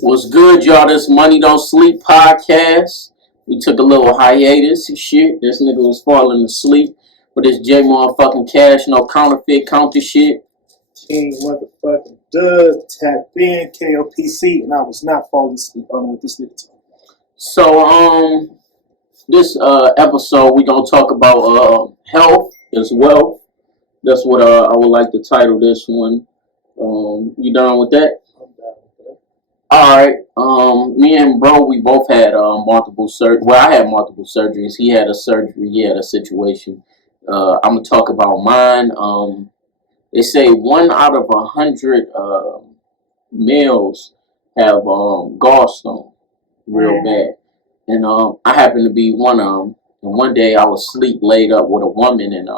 What's good, y'all? This Money Don't Sleep podcast. We took a little hiatus and shit. This nigga was falling asleep with this J motherfucking cash, no counterfeit, counter shit. King motherfucking Doug tapped in KOPC, and I was not falling asleep. I don't know what this nigga talking about. So, this episode we gonna talk about health as well. That's what I would like to title this one. You done with that? I'm down with that. Alright, me and bro, we both had multiple surgeries. Well, I had multiple surgeries. He had a surgery. He had a situation. I'm gonna talk about mine. They say 1 out of 100 males have gallstone real bad, and I happen to be one of them. And one day I was asleep, laid up with a woman, and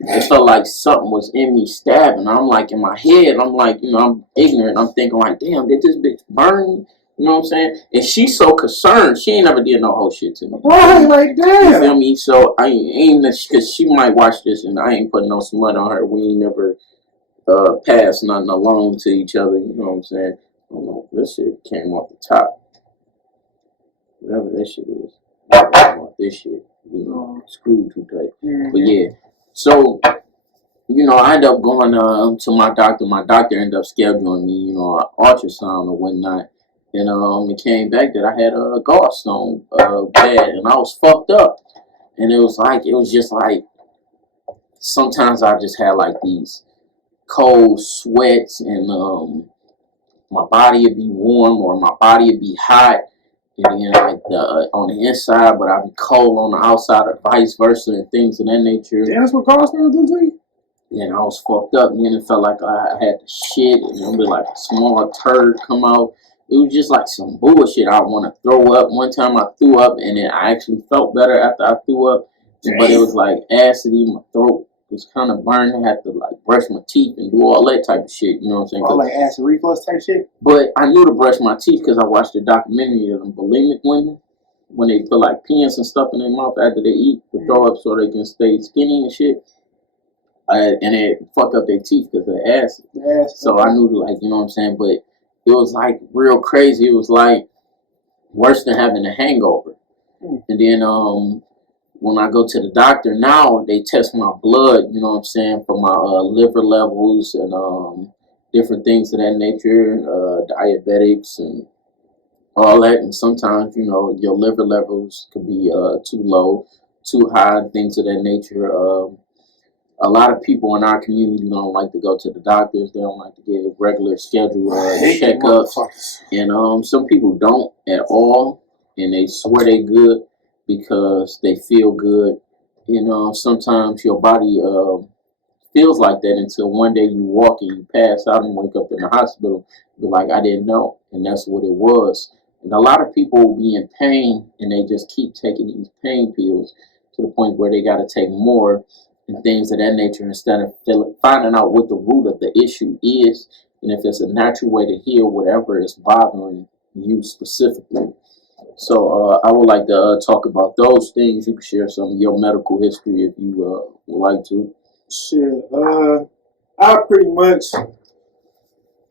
it felt like something was in me stabbing. I'm like in my head. I'm like, I'm ignorant. I'm thinking like, damn, did this bitch burn? You know what I'm saying? And she's so concerned. She ain't never did no whole shit to me. Why like You that? feel me? So I ain't because she might watch this, and I ain't putting no smut on her. We ain't never passed nothing along to each other. You know what I'm saying? I don't know. This shit came off the top. Whatever that shit is. I don't want this shit. Screwed too tight. But yeah. So, I ended up going to my doctor. My doctor ended up scheduling me, an ultrasound or whatnot. And it came back that I had a gallstone bad, and I was fucked up. And it was just like, sometimes I just had like these cold sweats, and my body would be warm or my body would be hot. And then like on the inside, but I'd be cold on the outside, or vice versa, and things of that nature. Damn, that's what gallstones do to you? And I was fucked up, and then it felt like I had to shit, and it would be like a small turd come out. It was just like some bullshit. I want to throw up. One time I threw up, and then I actually felt better after I threw up. But it was like acidy. My throat was kind of burning. I had to like brush my teeth and do all that type of shit. You know what I'm saying? All like acid reflux type shit? But I knew to brush my teeth because I watched the documentary of them bulimic women when they put like pins and stuff in their mouth after they eat to throw up so they can stay skinny and shit. And it fuck up their teeth because of the acid. So I knew to like, you know what I'm saying? But it was like real crazy. It was like worse than having a hangover. And then when I go to the doctor now, they test my blood, you know what I'm saying, for my liver levels and different things of that nature, diabetics and all that. And sometimes, your liver levels could be too low, too high, and things of that nature. A lot of people in our community don't like to go to the doctors. They don't like to get regular scheduled checkups. And some people don't at all, and they swear they good because they feel good. Sometimes your body feels like that until one day you walk and you pass out and wake up in the hospital. You're like, I didn't know. And that's what it was. And a lot of people will be in pain, and they just keep taking these pain pills to the point where they got to take more and things of that nature instead of finding out what the root of the issue is, and if it's a natural way to heal whatever is bothering you specifically. So I would like to talk about those things. You can share some of your medical history if you would like to. Shit, I pretty much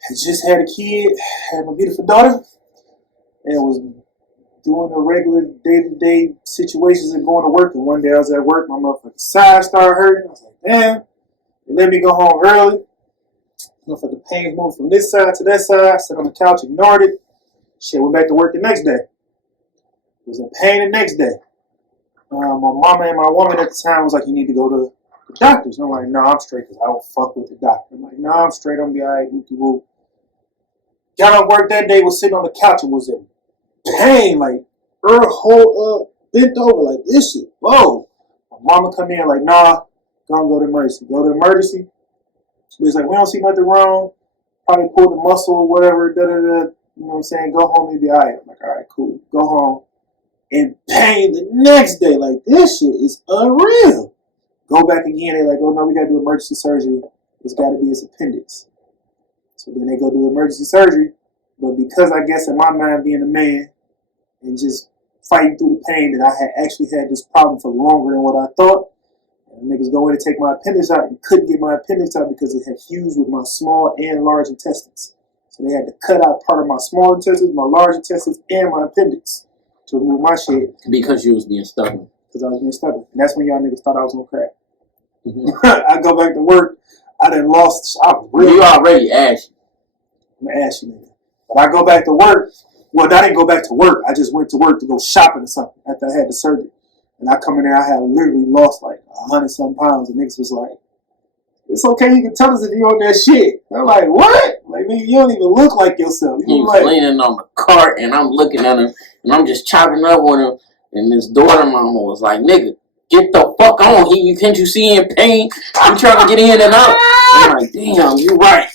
just had a kid, had my beautiful daughter, and was doing the regular day-to-day situations and going to work. And one day I was at work, my motherfucking side started hurting. I was like, damn, they let me go home early. Motherfucking pains moved from this side to that side. Sat on the couch, ignored it. Shit, went back to work the next day. Was in pain the next day. My mama and my woman at the time was like, you need to go to the doctors. And I'm like, no, I'm straight because I don't fuck with the doctor. I'm like, no, I'm straight. I'm going to be all right. Whoop-de-whoop. Got off work that day, was sitting on the couch and was in pain, like her whole bent over like this shit. Whoa. My mama come in like, nah, go to emergency. Go to emergency. It's like, we don't see nothing wrong. Probably pulled the muscle or whatever. You know what I'm saying? Go home and be all right. I'm like, all right, cool. Go home. In pain the next day. Like, this shit is unreal. Go back again. They're like, oh no, we got to do emergency surgery. It's got to be his appendix. So then they go do emergency surgery. But because I guess in my mind being a man and just fighting through the pain that I had actually had this problem for longer than what I thought, And niggas go in to take my appendix out and couldn't get my appendix out because it had fused with my small and large intestines. So they had to cut out part of my small intestines, my large intestines, and my appendix to remove my shit. Because you was being stubborn. Because I was being stubborn. And that's when y'all niggas thought I was gonna crack. Mm-hmm. I go back to work. I done lost. I was really. You already ashy. I'm an ashy nigga. But I go back to work. Well, I didn't go back to work. I just went to work to go shopping or something after I had the surgery. And I come in there, I had literally lost like 100-some pounds. And niggas was like, it's okay, you can tell us if you on that shit. I'm like, what? Like, nigga, you don't even look like yourself. He was like, leaning on the cart, and I'm looking at him, and I'm just chopping up with him. And his daughter mama was like, nigga, get the fuck on. Can't you see in pain? I'm trying to get in and out. I'm like, damn, you right.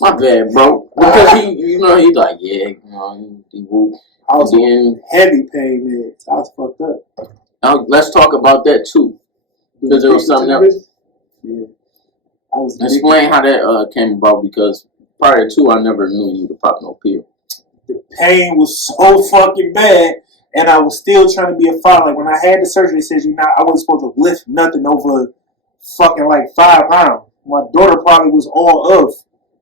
My bad, bro. Because he's like, yeah, he whooped. I was in heavy pain meds. I was fucked up. Now, let's talk about that, too. Because there was something else. Yeah. Explain how that came about, because prior to, I never knew you to pop no pill. The pain was so fucking bad, and I was still trying to be a father. Like, when I had the surgery, it says I wasn't supposed to lift nothing over fucking like 5 pounds. My daughter probably was all of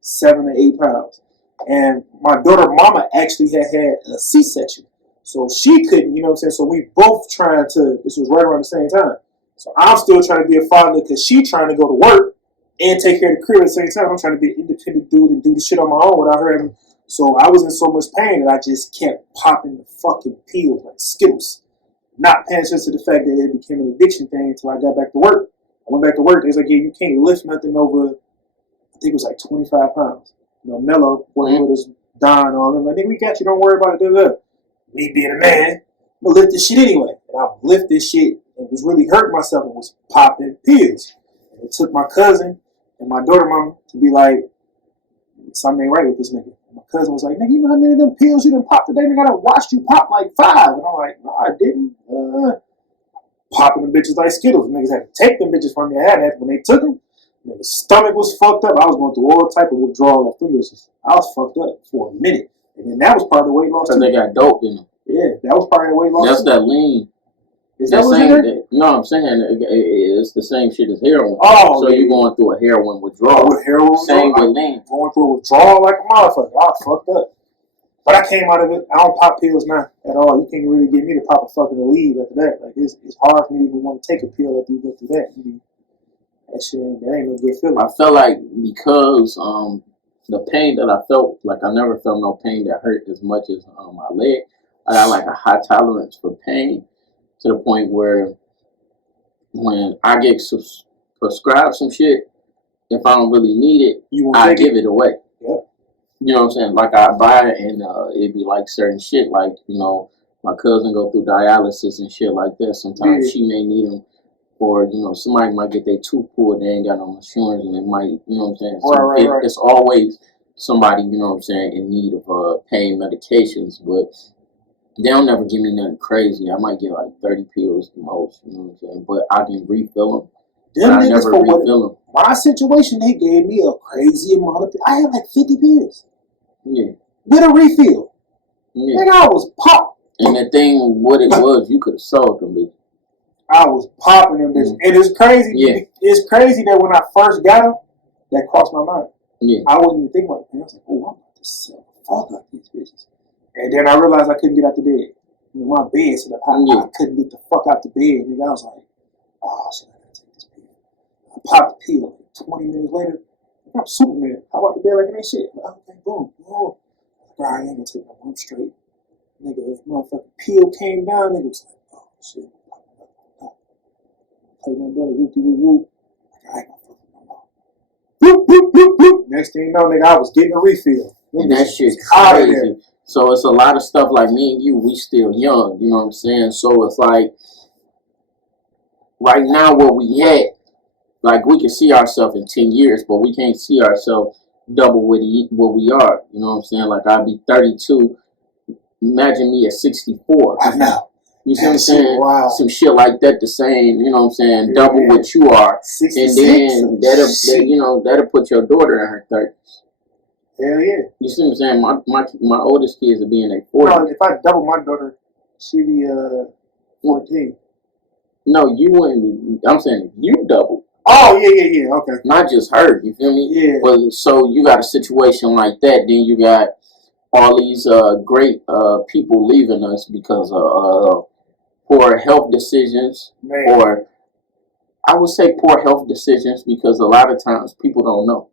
7 to 8 pounds. And my daughter mama actually had a C-section. So she couldn't, you know what I'm saying? So we both trying to, this was right around the same time. So I'm still trying to be a father because she trying to go to work and take care of the crib at the same time. I'm trying to be an independent dude and do the shit on my own without her having. So I was in so much pain that I just kept popping the fucking pills like Skittles. Not paying attention to the fact that it became an addiction thing until I got back to work. I went back to work. They was like, yeah, you can't lift nothing over, I think it was like 25 pounds. You know, Mello, working with us, Don, all them. Like, nigga, we got you. Don't worry about it. Me being a man, I'm gonna lift this shit anyway. And I lift this shit and was really hurting myself and was popping pills. And it took my cousin and my daughter mama to be like, something ain't right with this nigga. And my cousin was like, nigga, you know how many of them pills you done popped today? Nigga, I done watched you pop like 5. And I'm like, no, I didn't. Popping them bitches like Skittles. Niggas had to take them bitches from me. I had that when they took them. My stomach was fucked up. I was going through all type of withdrawal of them bitches. I was fucked up for a minute. And then that was part of the weight loss. Because they got dope in them. Yeah, that was part of the weight loss. That's that lean. Is that what's in there? No, I'm saying it's the same shit as heroin. Oh, so you're going through a heroin withdrawal. With heroin same with lean. Going through a withdrawal like a motherfucker. I was fucked up. But I came out of it. I don't pop pills now at all. You can't really get me to pop a fucking Aleve after that. Like it's hard for me to even want to take a pill after you go through that. That shit ain't no good feeling. I felt like because the pain that I felt, like I never felt no pain that hurt as much as my leg. I got like a high tolerance for pain to the point where when I get prescribed some shit, if I don't really need it, I give it away. Yeah. You know what I'm saying? Like I buy it and it'd be like certain shit, like, you know, my cousin go through dialysis and shit like that. Sometimes she may need them. Or, you know, somebody might get their tooth pulled, they ain't got no insurance, and they might, you know what I'm saying? So right. It's always somebody, you know what I'm saying, in need of pain medications, but they don't never give me nothing crazy. I might get like 30 pills the most, you know what I'm saying? But I can refill them. I never refill them. My situation, they gave me a crazy amount of pills. I had like 50 pills. Yeah. With a refill. Yeah. Like I was popped. And the thing, what it was, you could have sold them, bitch. I was popping them bitches. And it's crazy. Yeah. It's crazy that when I first got them, that crossed my mind. Yeah. I wouldn't even think about it. And I was like, oh, I'm about to sell the fuck out these bitches. And then I realized I couldn't get out the bed. You know, my bed set up high. I couldn't get the fuck out the bed. And I was like, oh, shit, I gotta take this pill. I popped the pill. 20 minutes later, I'm Superman. How about the bed like it ain't shit? Okay, boom. Oh, I ain't gonna take no one straight. Nigga, if motherfucking pill came down, nigga was like, oh, shit. My brother, whoop. I ain't gonna fuck with no more. Next thing you know, nigga, I was getting a refill. And that shit's crazy. So it's a lot of stuff like me and you, we still young, you know what I'm saying? So it's like, right now where we at, like we can see ourselves in 10 years, but we can't see ourselves double what we are. You know what I'm saying? Like I'll be 32. Imagine me at 64. I know. You see what I'm saying? Wow. Some shit like that, the same, you know what I'm saying? Double what you are. 66. And then that'll put your daughter in her 30s. Hell yeah. You see what I'm saying? My oldest kids will be in their 40s. No, if I double my daughter, she'd be 14. No, you wouldn't. I'm saying you double. Oh yeah. Okay. Not just her. You feel me? Yeah. But so you got a situation like that. Then you got all these great people leaving us because of poor health decisions, Man. or I would say poor health decisions because a lot of times people don't know.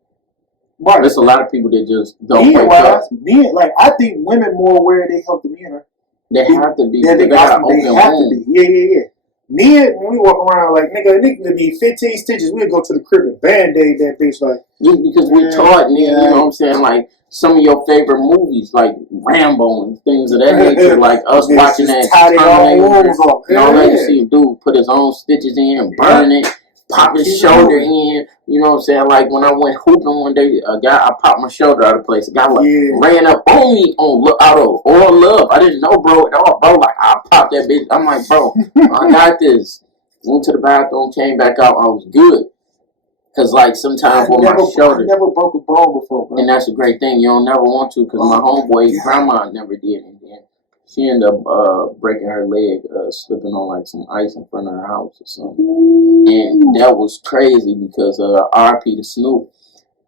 Right. There's a lot of people that just don't Men wake up. wise, men, like I think women more aware they help the men are. They have to be. Yeah, They got an open have womb. to be. Yeah. Men, when we walk around like nigga could be 15 stitches, we'd go to the crib and band-aid that bitch like. Just because we taught, and you know what I'm saying, like some of your favorite movies, like Rambo and things of that nature, like us watching that Terminator and all that. You see a dude put his own stitches in and burn it, pop his shoulder in. You know what I'm saying? Like when I went hooping one day, I popped my shoulder out of place. A guy ran up on me out of all love. I didn't know, bro, at all, bro. Like I popped that bitch. I'm like, bro, I got this. Went to the bathroom, came back out. I was good. Cause like sometimes with my shoulder, I never broke a bone before, bro. And that's a great thing. You don't never want to, cause my homeboy grandma never did, and then she ended up breaking her leg, slipping on like some ice in front of her house or something. And that was crazy because RP to Snoop,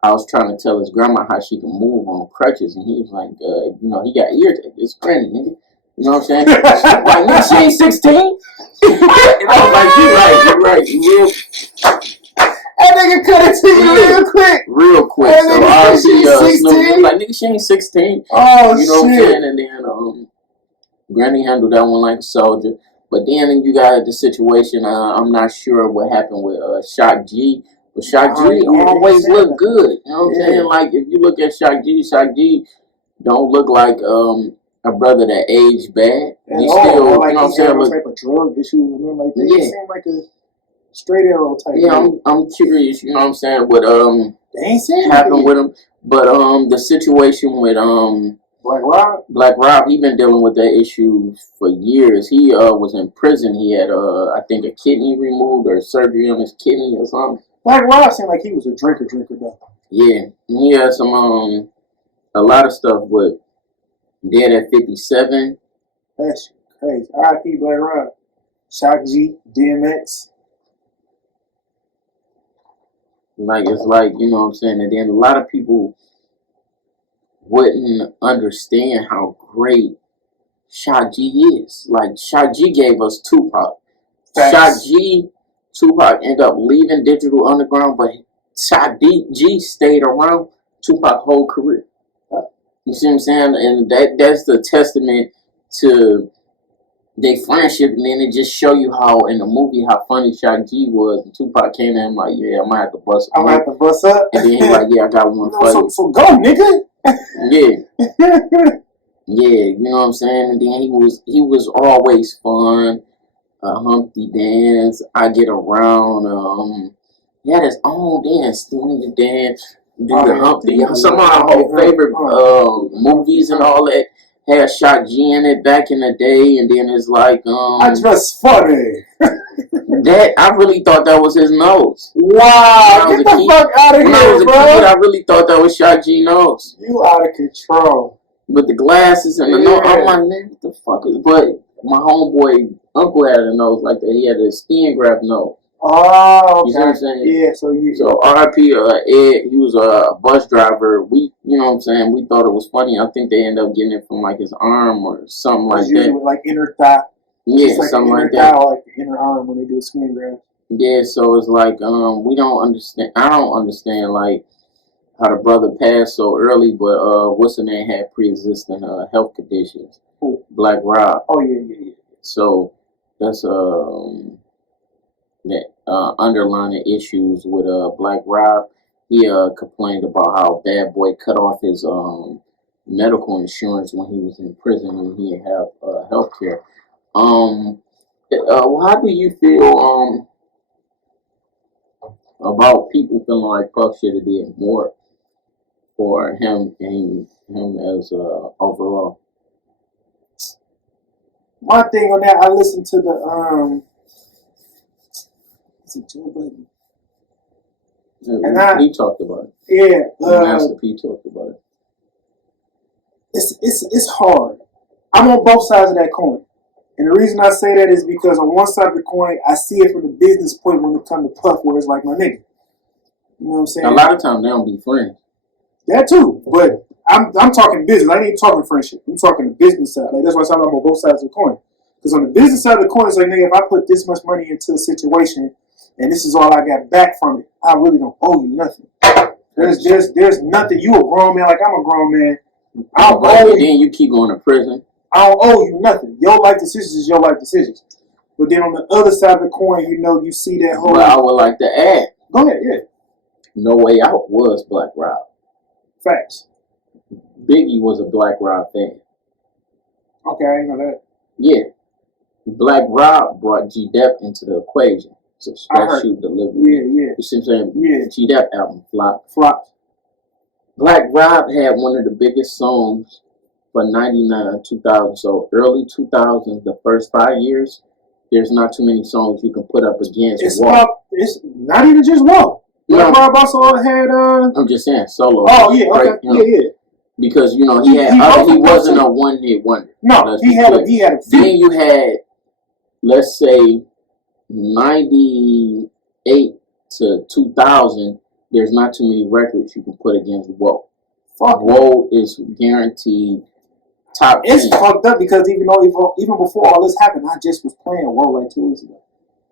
I was trying to tell his grandma how she can move on crutches, and he was like, you know, he got irritated. It's granny, nigga. You know what I'm saying? Like, nigga, she ain't 16. And I was like, you're right. That nigga cut it to you real quick. So obviously, Snoop like, nigga, she ain't 16. Oh, you know what I'm saying? And then Granny handled that one like a soldier. But then you got the situation. I'm not sure what happened with Shock G. But Shock G always look good. You know what I'm saying? Like if you look at Shock G don't look like a brother that aged bad. He still, like you know what I'm saying? Look, type of drug issue, like that. He seemed like a straight arrow type. Yeah, I'm curious. You know what I'm saying? What happened with him? But the situation with Black Rob, he been dealing with that issue for years. He was in prison. He had I think a kidney removed or surgery on his kidney or something. Black Rob seemed like he was a drinker though. Yeah, and he had some a lot of stuff with dead at 57. That's crazy. R.I.P. Black Rob, Shock G, DMX. Like it's like, you know what I'm saying, and then a lot of people wouldn't understand how great Shock G is. Like Shock G gave us Tupac. Shock G, Tupac ended up leaving Digital Underground, but Shock G stayed around Tupac's whole career. You see what I'm saying? And that's the testament to their friendship, and then it just show you how in the movie how funny Shock G was. And Tupac came to him like, yeah, I might have to bust up. I'm gonna have to bust up. And then he like, yeah, I got one for you. So go, nigga. Yeah. Yeah, you know what I'm saying? And then he was always fun. Humpty Dance, I Get Around. He had his own dance, doing the dance, do the Humpty. Some of our whole favorite movies and all that had Shock G in it back in the day, and then it's like I just funny. That I really thought that was his nose. Wow, get the fuck out of here, bro. When I was a kid, I really thought that was Shock G nose. You out of control. With the glasses and the nose, I'm like, man, what the fuck is? But my homeboy uncle had a nose like that. He had a skin graft nose. Oh, okay. You see what I'm saying? Yeah, so R.I.P. Ed, he was a bus driver. We, you know what I'm saying? We thought it was funny. I think they ended up getting it from like his arm or something like that. With like inner thigh. Yeah, like something like that. Thigh, like the inner arm when they do a skin graft. Yeah, so it's like we don't understand. I don't understand like how the brother passed so early, but what's the name had pre-existing health conditions. Ooh. Black Rob. Oh yeah. So that's that underlying issues with Black Rob. He complained about how Bad Boy cut off his medical insurance when he was in prison and he didn't have health care. How do you feel about people feeling like Puff should have did more for him and him as overall? My thing on that, I listened to the is it Joe Budden? And he talked about it. Yeah, Master P talked about it. It's hard. I'm on both sides of that coin. And the reason I say that is because on one side of the coin, I see it from the business point when it comes to Puff, where it's like my nigga. You know what I'm saying? A lot of times they don't be friends. That too, but I'm talking business. I ain't even talking friendship. I'm talking the business side. Like that's why I'm on both sides of the coin. Because on the business side of the coin, it's like, nigga, if I put this much money into a situation and this is all I got back from it, I really don't owe you nothing. There's nothing. You a grown man like I'm a grown man. I don't owe you. Then you keep going to prison. I don't owe you nothing. Your life decisions is your life decisions. But then on the other side of the coin, you know, you see that whole. But I would like to add. Go ahead, yeah. No Way Out was Black Rob. Facts. Biggie was a Black Rob fan. Okay, I didn't know that. Yeah. Black Rob brought G-Dep into the equation. So special delivery. Yeah. You see what I'm saying? Yeah. G-Dep album flopped. Black Rob had one of the biggest songs for 99, 2000. So early 2000s, the first 5 years, there's not too many songs you can put up against it's Walt. It's not even just Walt. Black Rob also had I'm just saying solo. Oh yeah, okay. Right? Yeah. Because you know he wasn't a one-hit wonder. No, he had a few. Then you had, let's say, 98 to 2000. There's not too many records you can put against Walt. Walt is guaranteed top 10. It's fucked up because even before all this happened, I just was playing Walt like 2 weeks ago.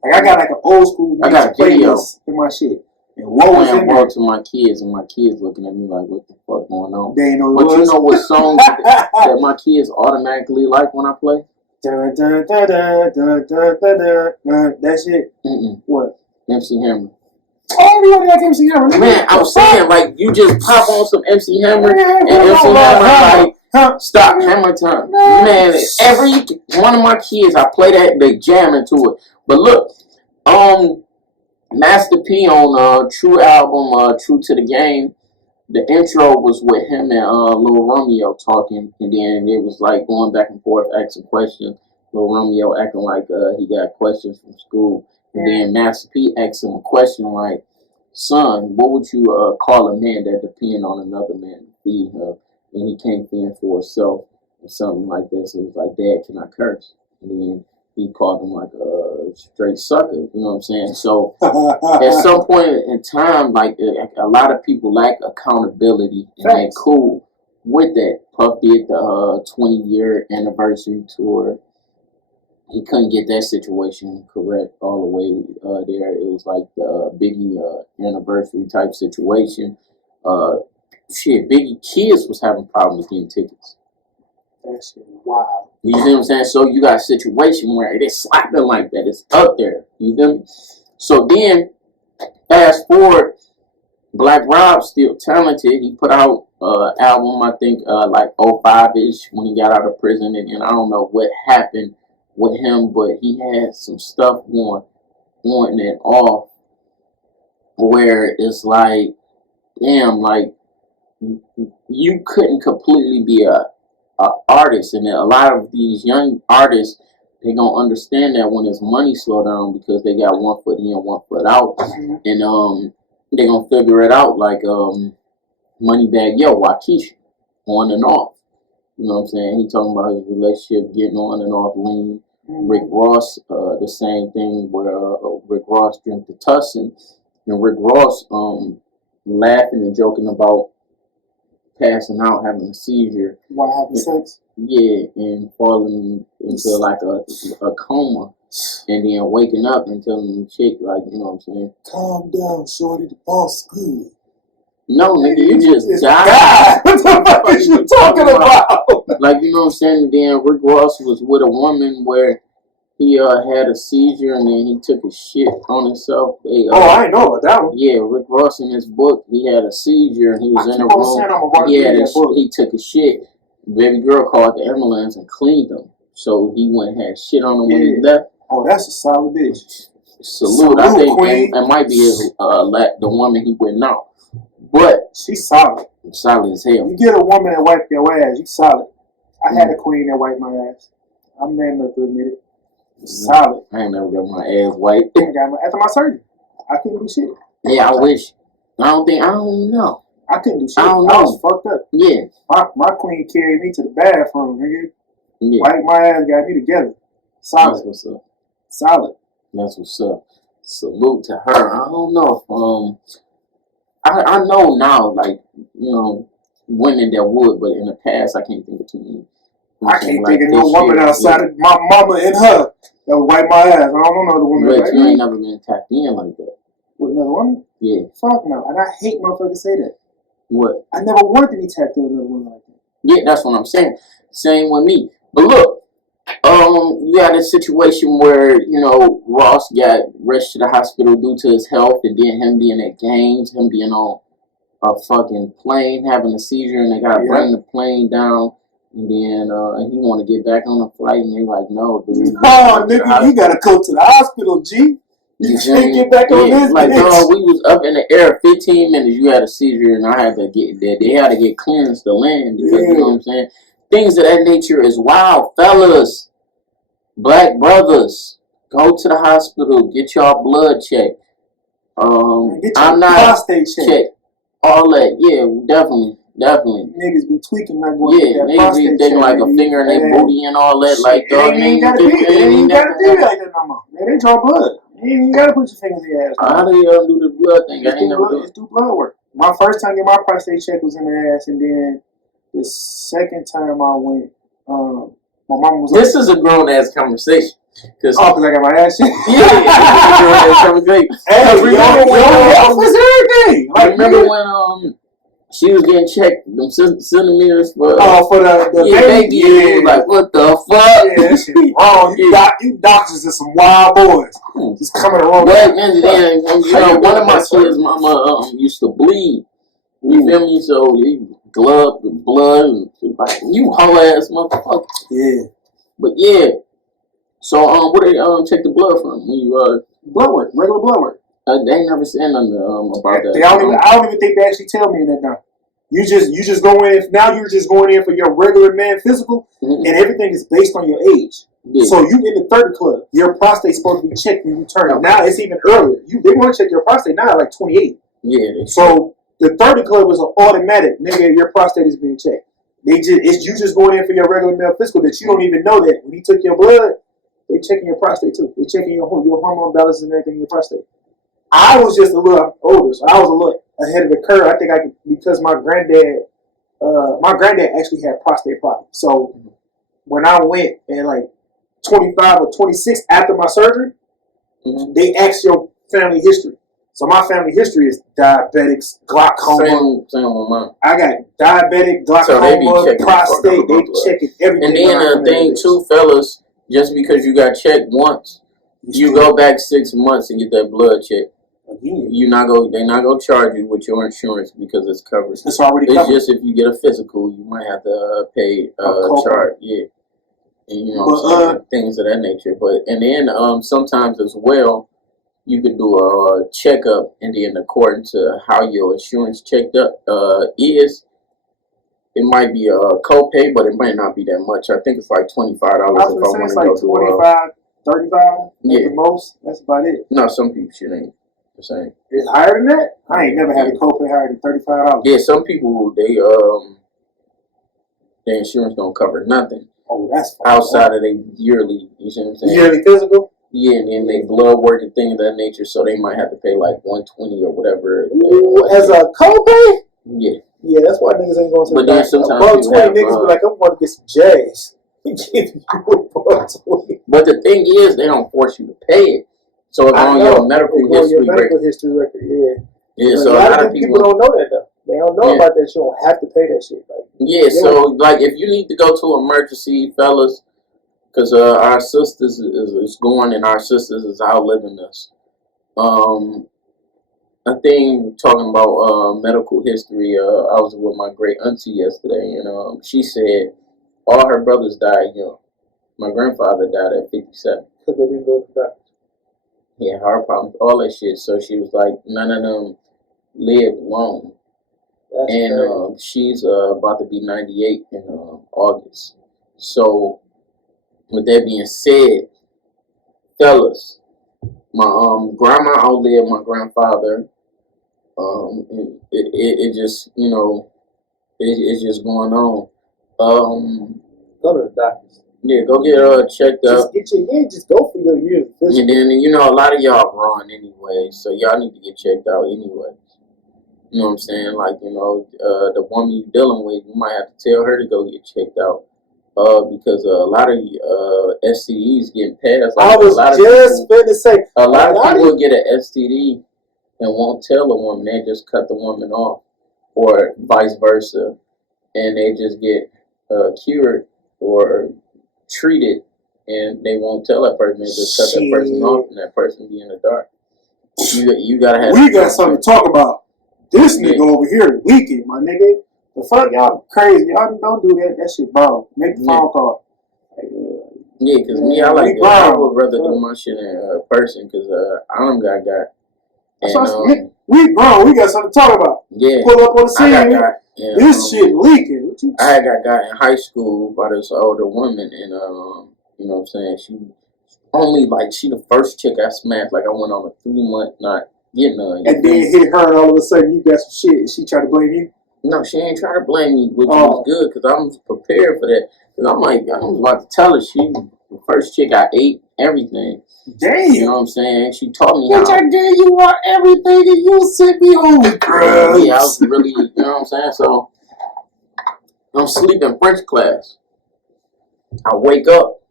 Like I got like an old school playlist in my shit. And Walt was in there. To my kids, and my kids looking at me like, what the fuck going on? They ain't know but you know what songs that my kids automatically like when I play? Dun, dun, dun, dun, dun, dun, dun, dun. That shit. What? MC Hammer. Everybody like MC Hammer. Man, I'm saying, like, you just pop on some MC Hammer, and MC Hammer like, stop Hammer time. Man, every one of my kids, I play that, they jam into it. But look, Master P on True album, True to the Game, the intro was with him and Lil Romeo talking, and then it was like going back and forth, asking questions. Lil Romeo acting like he got questions from school, and then Master P asked him a question like, "Son, what would you call a man that depend on another man to feed him, and he can't fend for himself?" or something like that. So he's like, "Dad, can I curse?" And then he called him like a straight sucker, you know what I'm saying? So at some point in time, like a lot of people lack accountability, and they're cool with that. Puff did the 20-year anniversary tour. He couldn't get that situation correct all the way there. It was like the Biggie anniversary type situation. Biggie kids was having problems getting tickets. That's wild. You see what I'm saying? So you got a situation where it's slapping like that. It's up there. You feel me? So then, fast forward, Black Rob still talented. He put out an album, I think, like 05-ish when he got out of prison. And I don't know what happened with him, but he had some stuff going on and off where it's like, damn, like, you couldn't completely be a artist, and a lot of these young artists, they gonna understand that when it's money slow down because they got 1 foot in, 1 foot out, and they gonna figure it out like Moneybagg Yo, Waukesha, on and off. You know what I'm saying? He talking about his relationship getting on and off lean. Rick Ross, the same thing where Rick Ross drank the Tussin, and Rick Ross laughing and joking about passing out, having a seizure. While having sex? Yeah, and falling into like a coma, and then waking up and telling the chick, like, you know what I'm saying? Calm down, shorty, the boss good. No, nigga, you just died. What the fuck is you talking about? Like, you know what I'm saying? Then Rick Ross was with a woman where he had a seizure and then he took a shit on himself. I ain't know about that one. Yeah, Rick Ross in his book, he had a seizure and he was in a room. He took a shit. Baby girl called the ambulance and cleaned him. So he went and had shit on him when he left. Oh, that's a solid bitch. Salute, I think it might be his, the woman he with now. But she's solid. Solid as hell. You get a woman that wipe your ass, you solid. I had a queen that wiped my ass. I'm man enough to admit it. Solid. I ain't never got my ass wiped. After my surgery, I couldn't do shit. Yeah, I wish. I don't know. I couldn't do shit. I don't know. I was fucked up. Yeah. My queen carried me to the bathroom, nigga. Yeah. Wiped my ass, got me together. Solid. That's what's up. Solid. That's what's up. Salute to her. I don't know if I know now, like, you know, women that would, but in the past I can't think of too many. I can't think of no woman outside of my mama and her that would wipe my ass. I don't know no other woman. But you ain't never been tapped in like that. With another woman? Yeah. Fuck no. And I hate motherfuckers say that. What? I never wanted to be tapped in with another woman like that. Yeah, that's what I'm saying. Same with me. But look, you got a situation where, you know, Ross got rushed to the hospital due to his health, and then him being at games, him being on a fucking plane having a seizure, and they gotta bring the plane down, and then he want to get back on the flight, and they like, no, dude. Oh, nigga, you gotta go to the hospital, G. You can't get back on this. Like, we was up in the air 15 minutes. You had a seizure, and I had to get there. They had to get clearance to land. Because, you know what I'm saying? Things of that nature is wild, fellas. Black brothers, go to the hospital. Get y'all blood checked. Get your I'm not prostate checked. All that, yeah, definitely. Niggas be tweaking, not going to get that niggas prostate be thinking like a finger in their booty and all that. Like, it ain't gotta be like that no more. Man, they draw blood. You ain't gotta put your fingers in your ass. How do y'all do the blood thing? I ain't never do it. It's do blood work. My first time getting my prostate check was in the ass, and then the second time I went, my mom was. This is a grown ass conversation. Cause I got my ass checked. Hey, remember when everything? Like, remember when she was getting checked them centimeters for the baby? Yeah. Like, what the fuck? Yeah, that shit wrong. You doctors are some wild boys. Just coming the wrong way. And then, you know, one of my kids' mama used to bleed. You feel me? So blood, like, you hoe ass motherfucker. Yeah. But yeah. So where they check the blood from? When you blood work, regular blood work. They ain't never said nothing about that. I don't even think they actually tell me that now. You just go in. Now you're just going in for your regular man physical, and everything is based on your age. Yeah. So you in the 30 club, your prostate's supposed to be checked when you turn. Now it's even earlier. They want to check your prostate now at like 28. Yeah. So the 30 club is an automatic. Nigga, your prostate is being checked. It's you just going in for your regular male physical that you don't even know that when he took your blood, they checking your prostate too. They checking your hormone balance and everything in your prostate. I was just a little older, so I was a little ahead of the curve. I think because my granddad actually had prostate problems. So when I went at like 25 or 26 after my surgery, they asked your family history. So my family history is diabetics, glaucoma. Same with mine. I got diabetic, glaucoma, prostate. They checking everything. And then the thing too, fellas, just because you got checked once, you go back 6 months and get that blood check. They're not gonna charge you with your insurance because it's covered. It's already covered. It's just if you get a physical, you might have to pay charge. Yeah, and you know things of that nature. But and then sometimes as well, you could do a checkup, and then according to how your insurance checked up is, it might be a copay, but it might not be that much. I think it's like $25 if I want to go to 25, 35 at the most. That's about it. No, some people shit ain't the same. It's higher than that? I ain't never had a copay higher than $35. Yeah, some people their insurance don't cover nothing. Oh, that's fine. Outside of their yearly, you see what I'm saying? Yearly physical? Yeah, and then they blood work and things of that nature, so they might have to pay like $120 or whatever. As a copay? Yeah. Yeah, that's why niggas ain't going to the doctor. Above 20 niggas be like, I'm going to get some J's. But the thing is, they don't force you to pay it. So it's on your medical history record. Yeah, so a lot of people don't know that though. They don't know about that. You don't have to pay that shit. Like, so like if you need to go to emergency, fellas, because our sisters is going and our sisters is outliving us. A thing talking about medical history. I was with my great auntie yesterday, and she said all her brothers died young. My grandfather died at 57 because they didn't go to the doctor. Yeah, heart problems, all that shit. So she was like, none of them lived long. And she's about to be 98 in August. So, with that being said, fellas, my grandma outlived my grandfather. It just, it's just going on. Go to the doctors. Yeah, go get checked up. Just go for your years. And then a lot of y'all growing anyway, so y'all need to get checked out anyway. You know what I'm saying? Like, the woman you dealing with, you might have to tell her to go get checked out. Because a lot of STDs getting passed. Like, I was just finna say, a lot of people get an STD and won't tell a woman. They just cut the woman off, or vice versa, and they just get cured or treated, and they won't tell that person. They just cut that person off, and that person be in the dark. You gotta have. We got something to talk about. This nigga over here leaking, my nigga. The fuck, y'all crazy. Y'all don't do that. That shit, bro. Make the phone call. Yeah, because me, I like that. I would rather do my shit in person, because I don't got. And, we grown. We got something to talk about. Yeah. Pull up on the scene. This shit leaking. I got in high school by this older woman, and you know what I'm saying, she the first chick I smashed. Like, I went on a 3-month not getting her. And then hit her, and all of a sudden you got some shit, and she tried to blame you? No, she ain't trying to blame me, which was good, because I was prepared for that. Because I was about to tell her she the first chick I ate everything. Damn. You know what I'm saying? She taught me how. I gave you are everything, and you sent me home. Yeah, I was really, you know what I'm saying? So, I'm sleeping French class. I wake up,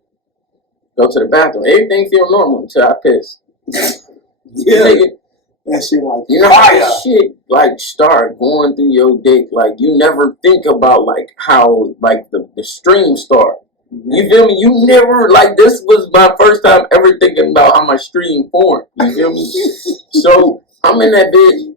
go to the bathroom. Everything feel normal until I piss. Yeah. Nigga, that shit like how that shit like start going through your dick. Like, you never think about like how like the stream start. You feel me? You never, like, this was my first time ever thinking about how my stream formed. You feel me? So I'm in that bitch.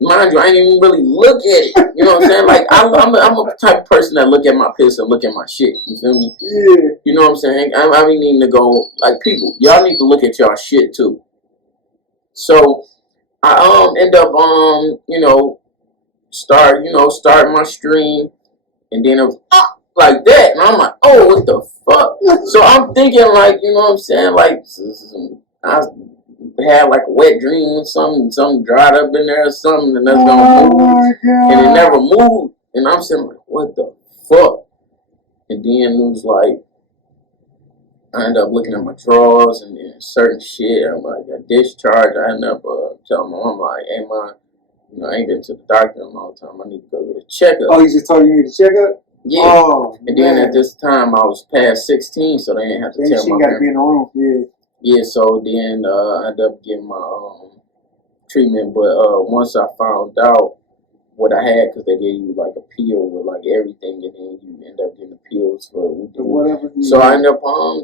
Mind you, I ain't even really look at it. You know what I'm saying? Like, I'm a type of person that look at my piss and look at my shit. You feel me? Yeah. You know what I'm saying? I be needing to go, like, people, y'all need to look at y'all shit too. So I end up start my stream, and then it was like that, and I'm like, oh, what the fuck? So I'm thinking, like, you know what I'm saying, like, I had like a wet dream or something dried up in there or something, and that's gonna move, and it never moved, and I'm saying, like, what the fuck? And then it was like, I ended up looking at my drawers and certain shit. I'm like, I discharged. I ended up telling my mom, like, hey, man, I ain't been to the doctor in a long time. I need to go get a checkup. Oh, you just told you need a checkup? Yeah. Oh, and then at this time, I was past 16, so they didn't have to tell she my got to be in the room, yeah. Yeah, so then I ended up getting my treatment. But once I found out what I had, because they gave you like a pill with like everything, and then you end up getting the pills for whatever. So I ended up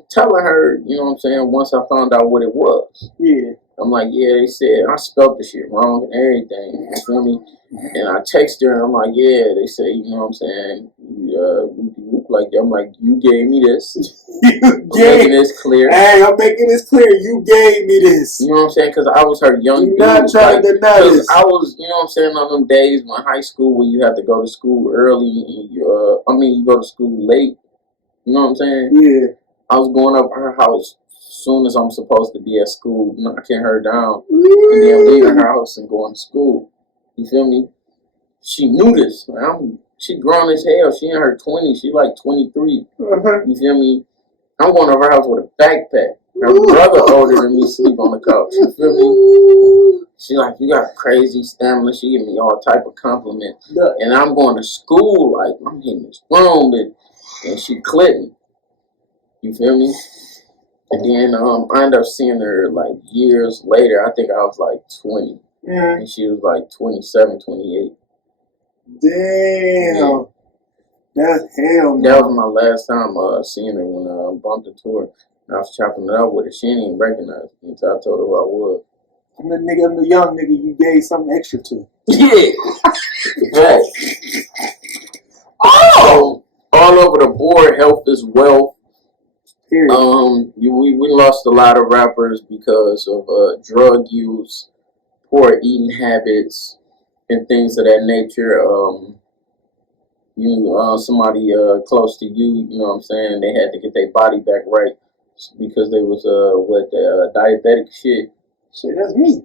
telling her, you know what I'm saying, once I found out what it was. Yeah. I'm like, yeah, they said, I spelled the shit wrong and everything, you feel me? And I text her, and I'm like, yeah, they say, you know what I'm saying, you look like that. I'm like, you gave me this. I'm making this clear. Hey, I'm making this clear. You gave me this. You know what I'm saying? Because I was her young dude. Not trying to deny this. I was, you know what I'm saying, on them days when high school, when you have to go to school early, and you go to school late. You know what I'm saying? Yeah. I was going up her house as soon as I'm supposed to be at school, knocking her down, and then leaving her house and going to school. You feel me? She knew this. She grown as hell. She in her 20s. She like 23. You feel me? I'm going over her house with a backpack. Her brother older than me sleep on the couch. You feel me? She like, you got crazy stamina. She give me all type of compliments. Yeah. And I'm going to school like, I'm hitting this grown bitch. And she clipped me. You feel me? And then I ended up seeing her like years later. I think I was like 20. Yeah. And she was like 27, 28. Damn. Yeah. That's hell, man. That was my last time seeing her when I bumped into her. I was chopping it up with her. She didn't even recognize me until I told her who I was. I'm the young nigga you gave something extra to. Yeah. Right. Oh! All over the board, health is wealth. Period. We lost a lot of rappers because of drug use, poor eating habits, and things of that nature. Somebody close to you, you know what I'm saying, they had to get their body back right because they was diabetic shit. Shit, that's me.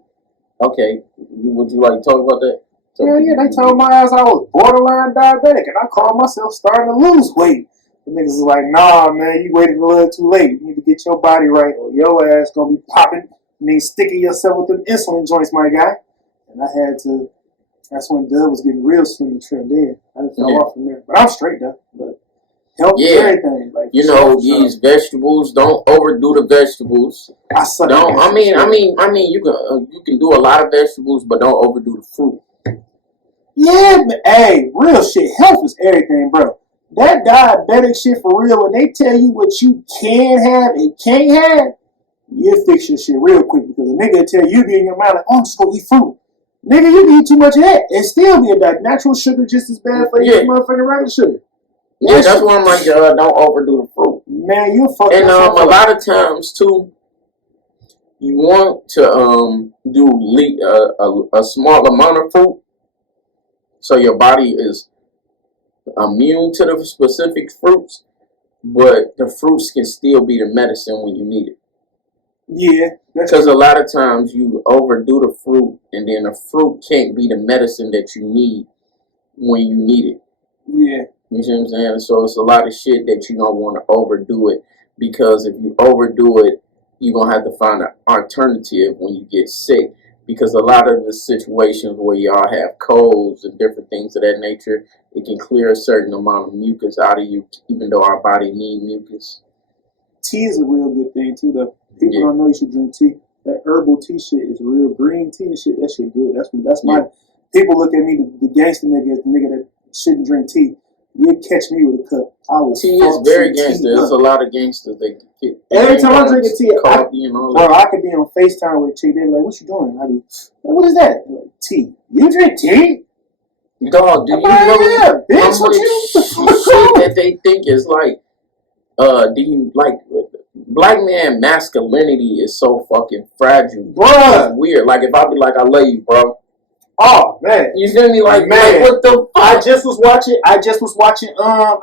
Okay, would you like to talk about that? Yeah, they told my ass I was borderline diabetic, and I called myself starting to lose weight. The niggas is like, nah, man, you waited a little too late. You need to get your body right, or your ass gonna be popping. You need sticking yourself with them insulin joints, my guy. And I had to. That's when Dub was getting real slim and trimmed in. I just fell off from there, but I'm straight though. But health is everything. Like, you know, these vegetables. Don't overdo the vegetables. I suck. Don't. I mean, you can do a lot of vegetables, but don't overdo the fruit. Yeah, but hey, real shit. Health is everything, bro. That diabetic shit for real. When they tell you what you can have and can't have, you fix your shit real quick because a nigga tell you be in your mind like, oh, I'm just gonna eat fruit. Nigga, you can eat too much of that and still be a diet. Natural sugar just as bad for you as motherfucking regular sugar. Yeah, that's why I'm like, don't overdo the fruit. Man, you fucking. And a lot of times too, you want to do a small amount of fruit, so your body is immune to the specific fruits, but the fruits can still be the medicine when you need it. Yeah, because a lot of times you overdo the fruit, and then the fruit can't be the medicine that you need when you need it. Yeah. You see what I'm saying? So it's a lot of shit that you don't want to overdo it, because if you overdo it, you're going to have to find an alternative when you get sick, because a lot of the situations where y'all have colds and different things of that nature, it can clear a certain amount of mucus out of you, even though our body needs mucus. Tea is a real good thing too, though. People don't know you should drink tea. That herbal tea shit is real. Green tea and shit, that shit good. That's my. People look at me, the gangster nigga, the nigga that shouldn't drink tea. You'll catch me with a cup. Tea is very gangster. There's a lot of gangsters that get. Every time I drink a tea, I could be on FaceTime with a chick. They be like, "What you doing?" I be, "What is that?" Like, tea. You drink tea? Dog, do you know bitch, how much shit that they think is like? Do you like? Black man masculinity is so fucking fragile, bruh. It's weird. Like if I be like, "I love you, bro." Oh man, you feel me? Like, man, what the fuck? I just was watching. I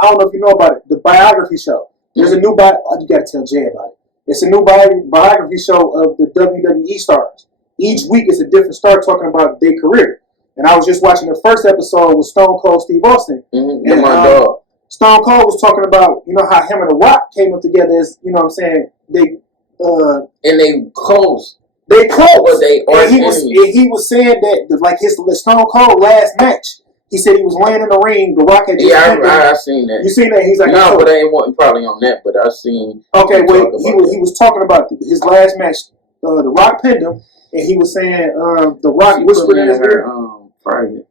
don't know if you know about it. The biography show. There's a new you gotta tell Jay about it. It's a new biography show of the WWE stars. Each week is a different star talking about their career. And I was just watching the first episode with Stone Cold Steve Austin. Mm-hmm. And my dog. Stone Cold was talking about, you know, how him and The Rock came up together as, you know what I'm saying, and they close. They close. But they are he was saying that, like, his Stone Cold last match, he said he was laying in the ring, The Rock had just I seen that. You seen that? He's like, no, but I wasn't probably on that, but I seen. Okay, well, he was talking about his last match. The Rock pinned him, and he was saying, The Rock whispered in his ear. Private.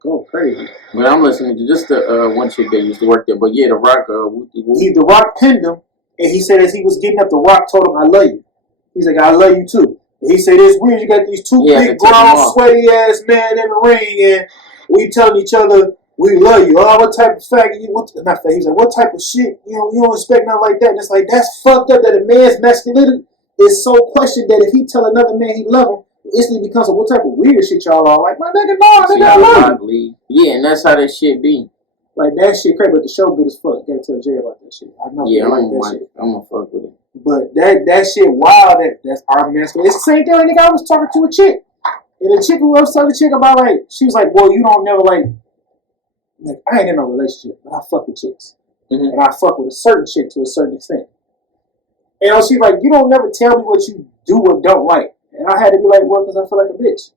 Go crazy. But I'm listening to just the one chick that used to work there. But yeah, The Rock. The Rock pinned him, and he said as he was getting up, The Rock told him, "I love you." He's like, "I love you too." And he said, "It's weird. You got these two big, grown, sweaty ass men in the ring, and we telling each other we love you. Oh, what type of faggot you? Not faggot. He's like, what type of shit? You know, you don't expect nothing like that." And it's like, that's fucked up. That a man's masculinity is so questioned that if he tell another man he love him, it instantly becomes what type of weird shit y'all are. Like, my nigga, no, nigga, I love you. Yeah, and that's how that shit be. Like, that shit crazy, but the show good as fuck. Gotta tell Jay about that shit. I know. Yeah, like that shit. I'm gonna fuck with it. But that shit wild. That's our masculine. It's the same thing. Like, nigga, I was talking to a chick, and the chick was telling the chick about, like, she was like, "Well, you don't never like I ain't in no relationship, but I fuck with chicks, and I fuck with a certain chick to a certain extent." And she's like, "You don't never tell me what you do or don't like." And I had to be like, "Well, because I feel like a bitch."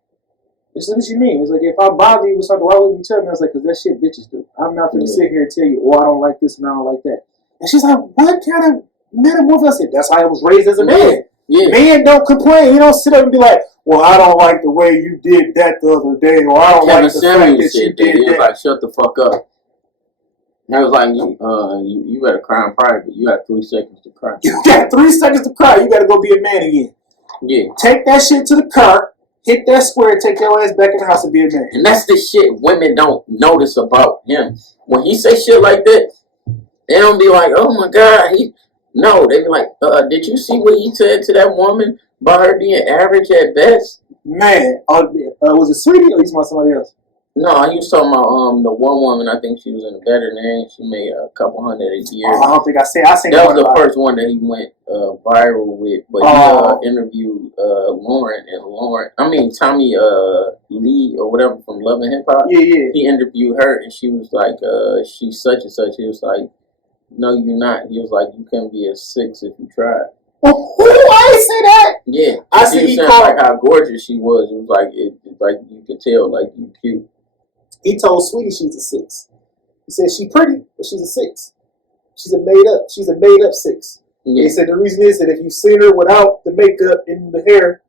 And so what you mean? It's like, if I bother you with something, why wouldn't you tell me? I was like, because that shit bitches do. I'm not going to sit here and tell you, "Oh, I don't like this and I don't like that." And she's like, "What kind of metamorphosis?" I said, "That's how I was raised as a man. Yeah. Men don't complain. You don't sit up and be like, "Well, I don't like the way you did that the other day," or "I don't like the fact that you did that." He was like, "Shut the fuck up." And I was like, you better cry in private. You got 3 seconds to cry. You got 3 seconds to cry. You got to go be a man again. Yeah. Take that shit to the car, hit that square, take your ass back in the house and be a man. And that's the shit women don't notice about him. When he say shit like that, they don't be like, "Oh my God." No, they be like, "Did you see what he said to that woman about her being average at best?" Man, was it Sweetie or you talking about somebody else? No, he was talking about the one woman. I think she was in a veterinary. She made a couple hundred a year. I don't think I seen. That was the first one that he went viral with. But he interviewed Lauren, Tommy Lee or whatever from Love and Hip Hop. Yeah. He interviewed her, and she was like, "She's such and such." He was like, No, you're not. He was like, you couldn't be a 6 if you tried. Oh, I didn't say that. Yeah, I he said was he saying called. like how gorgeous she was. It was like you could tell like you cute. He told Sweetie she's a 6. He said she pretty, but she's a 6. She's a made up 6. Yeah. He said the reason is that if you seen her without the makeup and the hair,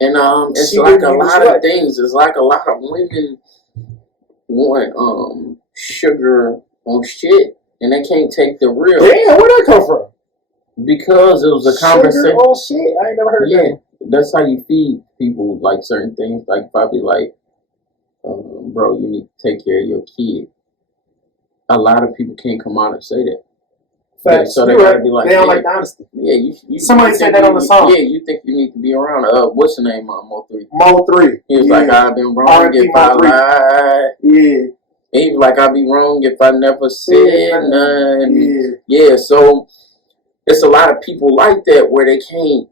and it's she like didn't a even lot sweat. of things. It's like a lot of women want sugar on shit, and they can't take the real. Damn, where'd that come from? Because it was a Sugar conversation. on shit. I ain't never heard that. That's how you feed people like certain things. Like probably like, bro, you need to take care of your kid. A lot of people can't come out and say that. Facts. So they You're gotta right. be like, They don't yeah, like the honesty. yeah. You Somebody you said think that you on the need- song. Yeah, you think you need to be around. What's the name? Mo3. Mo3. He was Yeah. like, I've been wrong R.I.P. if I Mo3. lied. Yeah. He was like, I'd be wrong if I never said none. Yeah. Yeah, so it's a lot of people like that where they can't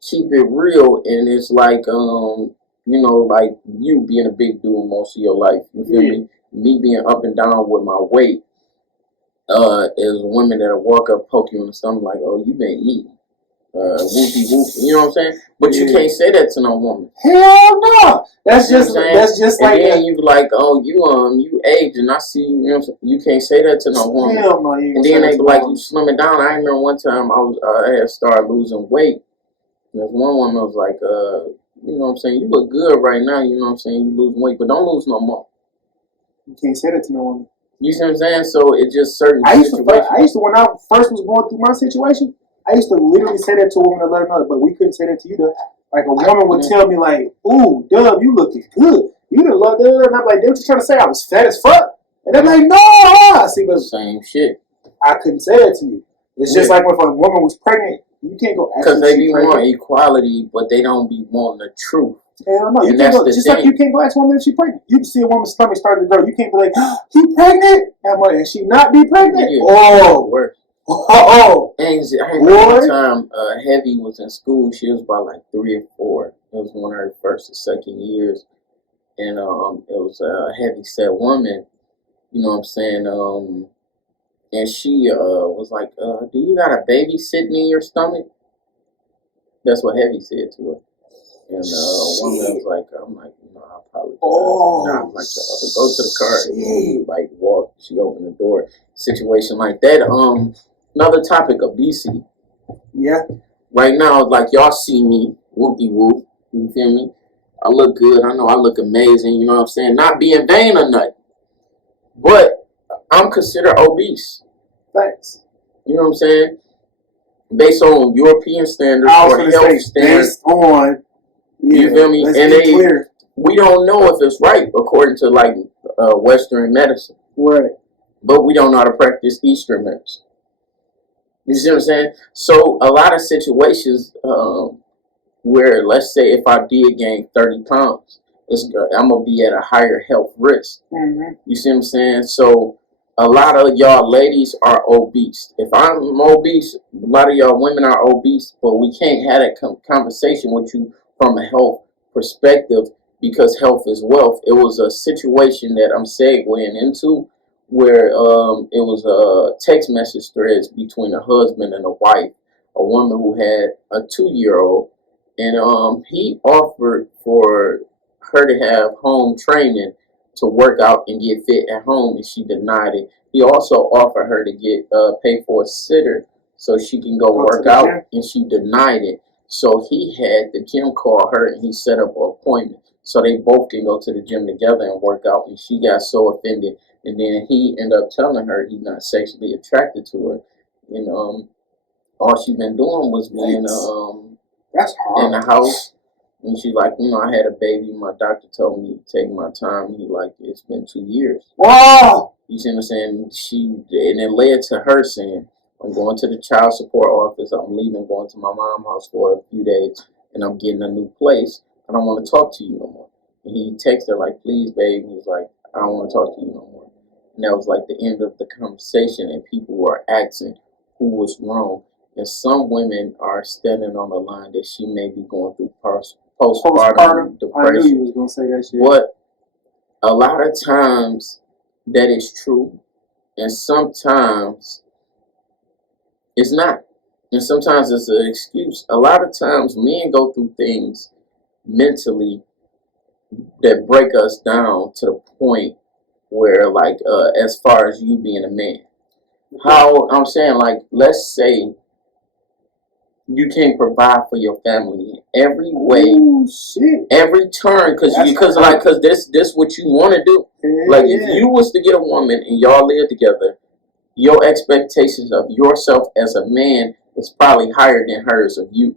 keep it real, and it's like, like you being a big dude most of your life. You feel me? Me being up and down with my weight. Is women that'll walk up, poke you in the stomach, like, oh, you been eating. Whoopie whoop. You know what I'm saying? But you can't say that to no woman. Hell no. That's You know just what I'm that's just and like then that. you be like, oh, you age, and I see you. You know what I'm saying? You can't say that to no woman. Hell no. You And then they be like, you slimming down. I remember one time I had started losing weight. And there's one woman was like, you know what I'm saying? You look good right now. You know what I'm saying? You losing weight, but don't lose no more. You can't say that to no woman. You see what I'm saying? So it's just certain I used situations. to when I first was going through my situation, I used to literally say that to a woman to let her know, but we couldn't say that to you though. Like a woman would tell me like, ooh, Dub, you looking good. You done look good. And I'm like, they were just trying to say I was fat as fuck. And they're like, no. I see, but Same shit. I couldn't say that to you. It's just like if a woman was pregnant, you can't go ask her because they if be she's wanting pregnant. equality, but they don't be wanting the truth. Hell no. You And can't that's go, the just thing. like you can't go ask a woman if she's pregnant. You can see a woman's stomach start to grow. You can't be like, you pregnant? And I'm like, and she not be pregnant? Yeah. Oh. Worse. Oh. And I remember one time Heavy was in school. She was about like 3 or 4. It was one of her first or second years. And it was a heavy set woman, you know what I'm saying? And she was like, do you got a baby sitting in your stomach? That's what Heavy said to her. And one man was like, I'm like, no, I apologize. Oh, I'm like, go to the car and like walk. She opened the door. Situation like that. Another topic, obesity. Yeah. Right now, like y'all see me, whoopie whoop. You feel me? I look good. I know I look amazing. You know what I'm saying? Not being vain or nothing, but I'm considered obese. Thanks. You know what I'm saying? Based on European standards or health standards. Based on. You feel me? Let's And be clear. we don't know if it's right according to like Western medicine, Right. but we don't know how to practice Eastern medicine. You see what I'm saying? So a lot of situations where, let's say, if I did gain 30 pounds, I'm gonna be at a higher health risk. Mm-hmm. You see what I'm saying? So a lot of y'all ladies are obese. If I'm obese, a lot of y'all women are obese, but we can't have that conversation with you from a health perspective because health is wealth. It was a situation that I'm segueing into where it was a text message threads between a husband and a wife, a woman who had a 2-year-old, and he offered for her to have home training to work out and get fit at home, and she denied it. He also offered her to get pay for a sitter so she can go work out, and she denied it. So he had the gym call her, and he set up an appointment so they both can go to the gym together and work out. And she got so offended, and then he ended up telling her he's not sexually attracted to her, and all she been doing was being That's hard. in the house. And she's like, I had a baby. My doctor told me to take my time. He like, it's been 2 years. Wow. You see what I'm saying? And it led to her saying, I'm going to the child support office. I'm leaving, going to my mom's house for a few days, and I'm getting a new place. I don't want to talk to you no more. And he texted her like, please, babe. He's like, I don't want to talk to you no more. And that was like the end of the conversation, and people were asking who was wrong. And some women are standing on the line that she may be going through postpartum depression. I knew you was gonna say that shit. But a lot of times that is true, and sometimes it's not. And sometimes it's an excuse. A lot of times men go through things mentally that break us down to the point where, like, as far as you being a man, how I'm saying, like, let's say you can't provide for your family in every way, Ooh, shit. every turn, because this what you want to do. Like, if you was to get a woman and y'all live together, your expectations of yourself as a man is probably higher than hers of you.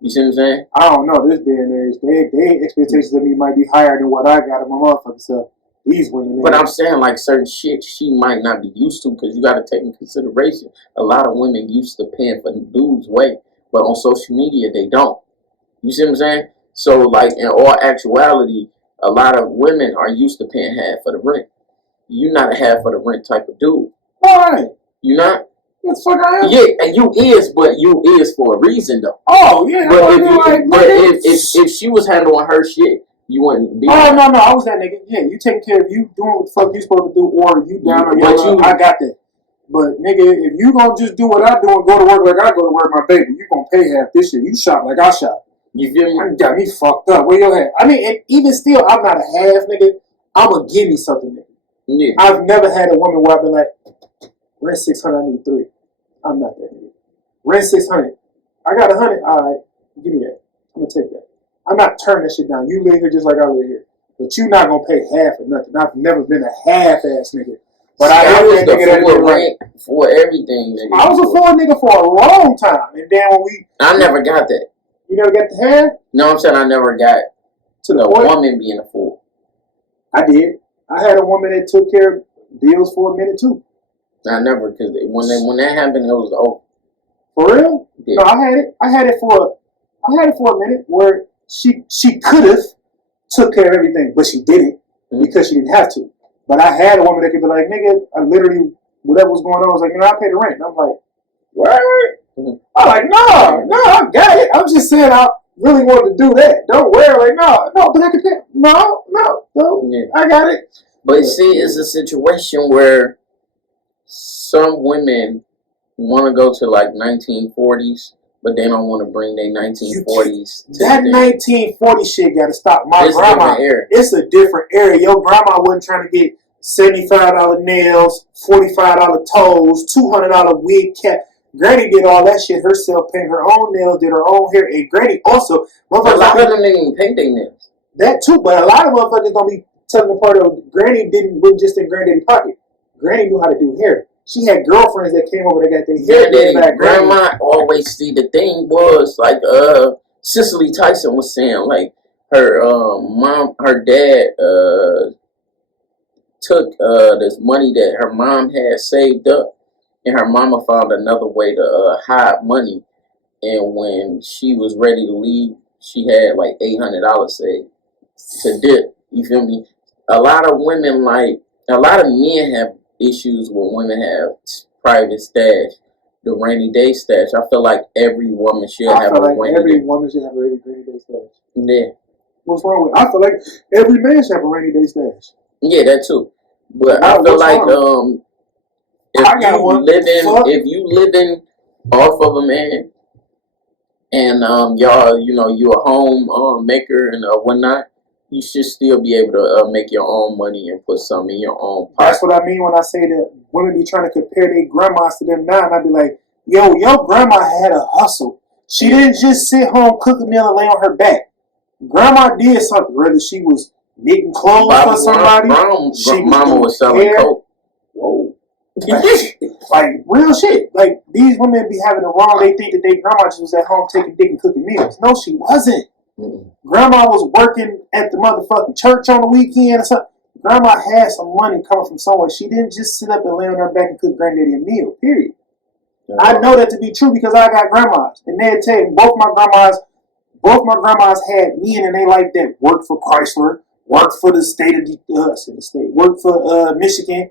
You see what I'm saying? I don't know, this day and age, they expectations of me might be higher than what I got of my motherfucking self. These women. But I'm saying, like, certain shit she might not be used to, because you got to take in consideration a lot of women used to paying for the dude's way, but on social media they don't. You see what I'm saying? So, like, in all actuality, a lot of women are used to paying half for the rent. You not a half for the rent type of dude. Why? You not? What the fuck I am? Yeah, and you is, but you is for a reason though. Oh yeah, if she was handling her shit, you wouldn't be. Oh no, I was that nigga. Yeah, you taking care of you, doing what the fuck you supposed to do, or you down on your I got that. But nigga, if you gonna just do what I do and go to work like I go to work, my baby, you gonna pay half this shit. You shop like I shop. You feel me? You got me fucked up. Where your head? I mean, and even still, I'm not a half nigga. I'ma give me something, nigga. Yeah. I've never had a woman where I've been like, rent 600, I need 3. I'm not that nigga. Rent 600. I got 100. All right, give me that. I'm gonna take that. I'm not turning that shit down. You live here just like I live here, but you not gonna pay half or nothing. I've never been a half-ass nigga. But I was the full rent for everything. Nigga. I was a full nigga for a long time, and then when I never got that. You never got the half? No, I'm saying I never got to the woman being a fool. I did. I had a woman that took care of bills for a minute too. I never, because when that happened, it was over. For real? Yeah. No, I had it for a minute where she could have took care of everything, but she didn't because she didn't have to. But I had a woman that could be like, nigga, I literally, whatever was going on, I was like, I pay the rent. And I'm like, what? Mm-hmm. I'm like, no, I got it. I'm just saying I really wanted to do that. Don't worry. Like, no, but I can pay. No, yeah. I got it. But see, it's a situation where some women want to go to like 1940s, but they don't want to bring their 1940s. That 1940 shit got to stop. My grandma, it's a different era. Your grandma wasn't trying to get $75 nails, $45 toes, $200 wig cap. Granny did all that shit herself, paint her own nails, did her own hair, and Granny also. A lot of them didn't even paint their nails. That too, but a lot of motherfuckers don't be telling the part of Granny wasn't just in Granddaddy's pocket. Granny knew how to do hair. She had girlfriends that came over that got their hair done back. Grandma always see the thing was like Cicely Tyson was saying, like her her dad took this money that her mom had saved up, and her mama found another way to hide money. And when she was ready to leave, she had like $800 saved to dip. You feel me? A lot of men have issues with women have private stash, the rainy day stash. I feel like every woman should have a rainy day. Every woman should have a rainy day stash. Yeah. What's wrong with it? I feel like every man should have a rainy day stash. Yeah, that too. But I feel like if you living off of a man and y'all, you a home maker and whatnot, you should still be able to make your own money and put some in your own pocket. That's what I mean when I say that women be trying to compare their grandmas to them now, and I be like, yo, your grandma had a hustle. She didn't just sit home, cook a meal, and lay on her back. Grandma did something. Whether she was knitting clothes for somebody, mama was selling coke. Whoa. Like real shit. Like these women be having it wrong. They think that their grandma just was at home taking dick and cooking meals. No, she wasn't. Mm-hmm. Grandma was working at the motherfucking church on the weekend or something. Grandma had some money coming from somewhere. She didn't just sit up and lay on her back and cook granddaddy a meal, period. Yeah. I know that to be true because I got grandmas. And they'd tell you, both my grandmas had men and they like that. Worked for Chrysler, worked for the state of worked for Michigan.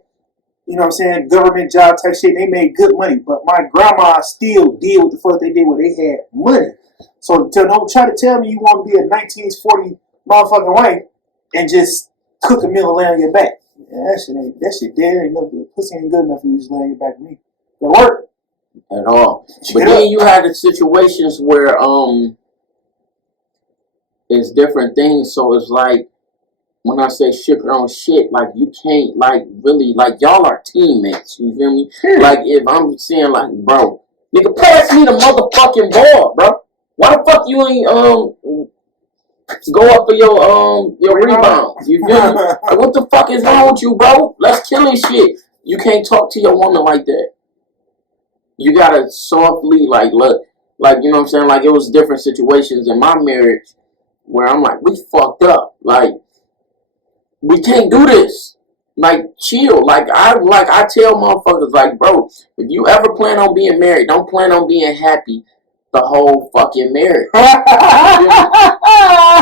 You know what I'm saying? Government job type shit. They made good money. But my grandma still did what the fuck they did when they had money. So don't try to tell me you want to be a 1940 motherfucking wife and just cook a meal and lay on your back. Yeah, that shit dead. Ain't nothing. Pussy ain't good enough for you just laying your back with me. Go to work. At all. But Get then up. you had the situations where it's different things. So it's like when I say shook her on shit, like you can't like really like y'all are teammates. You feel me? Like if I'm saying like, bro, nigga, pass me the motherfucking ball, bro. Why the fuck you ain't go up for your rebound? You feel me? Like, what the fuck is wrong with you, bro? Let's kill this shit. You can't talk to your woman like that. You gotta softly like look, like you know what I'm saying. Like it was different situations in my marriage where I'm like, we fucked up. Like we can't do this. Like chill. Like I tell motherfuckers like, bro, if you ever plan on being married, don't plan on being happy the whole fucking marriage.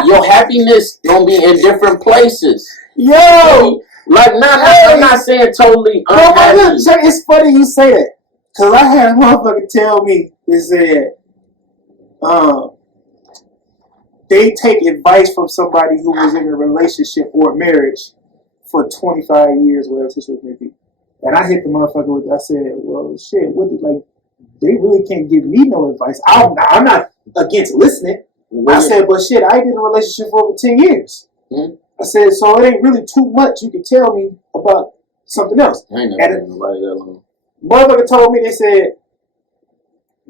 Your happiness gonna be in different places. Yo, like I'm not saying totally unhappy. It's funny you say that. Cause I had a motherfucker tell me, they said, they take advice from somebody who was in a relationship or a marriage for 25 years, whatever the situation may be. And I hit the motherfucker with, I said, well, shit, they really can't give me no advice. I'm not against listening. I said, but shit, I ain't in a relationship for over 10 years. Mm-hmm. I said, so it ain't really too much you can tell me about something else. I ain't never been nobody that long. Motherfucker told me, they said,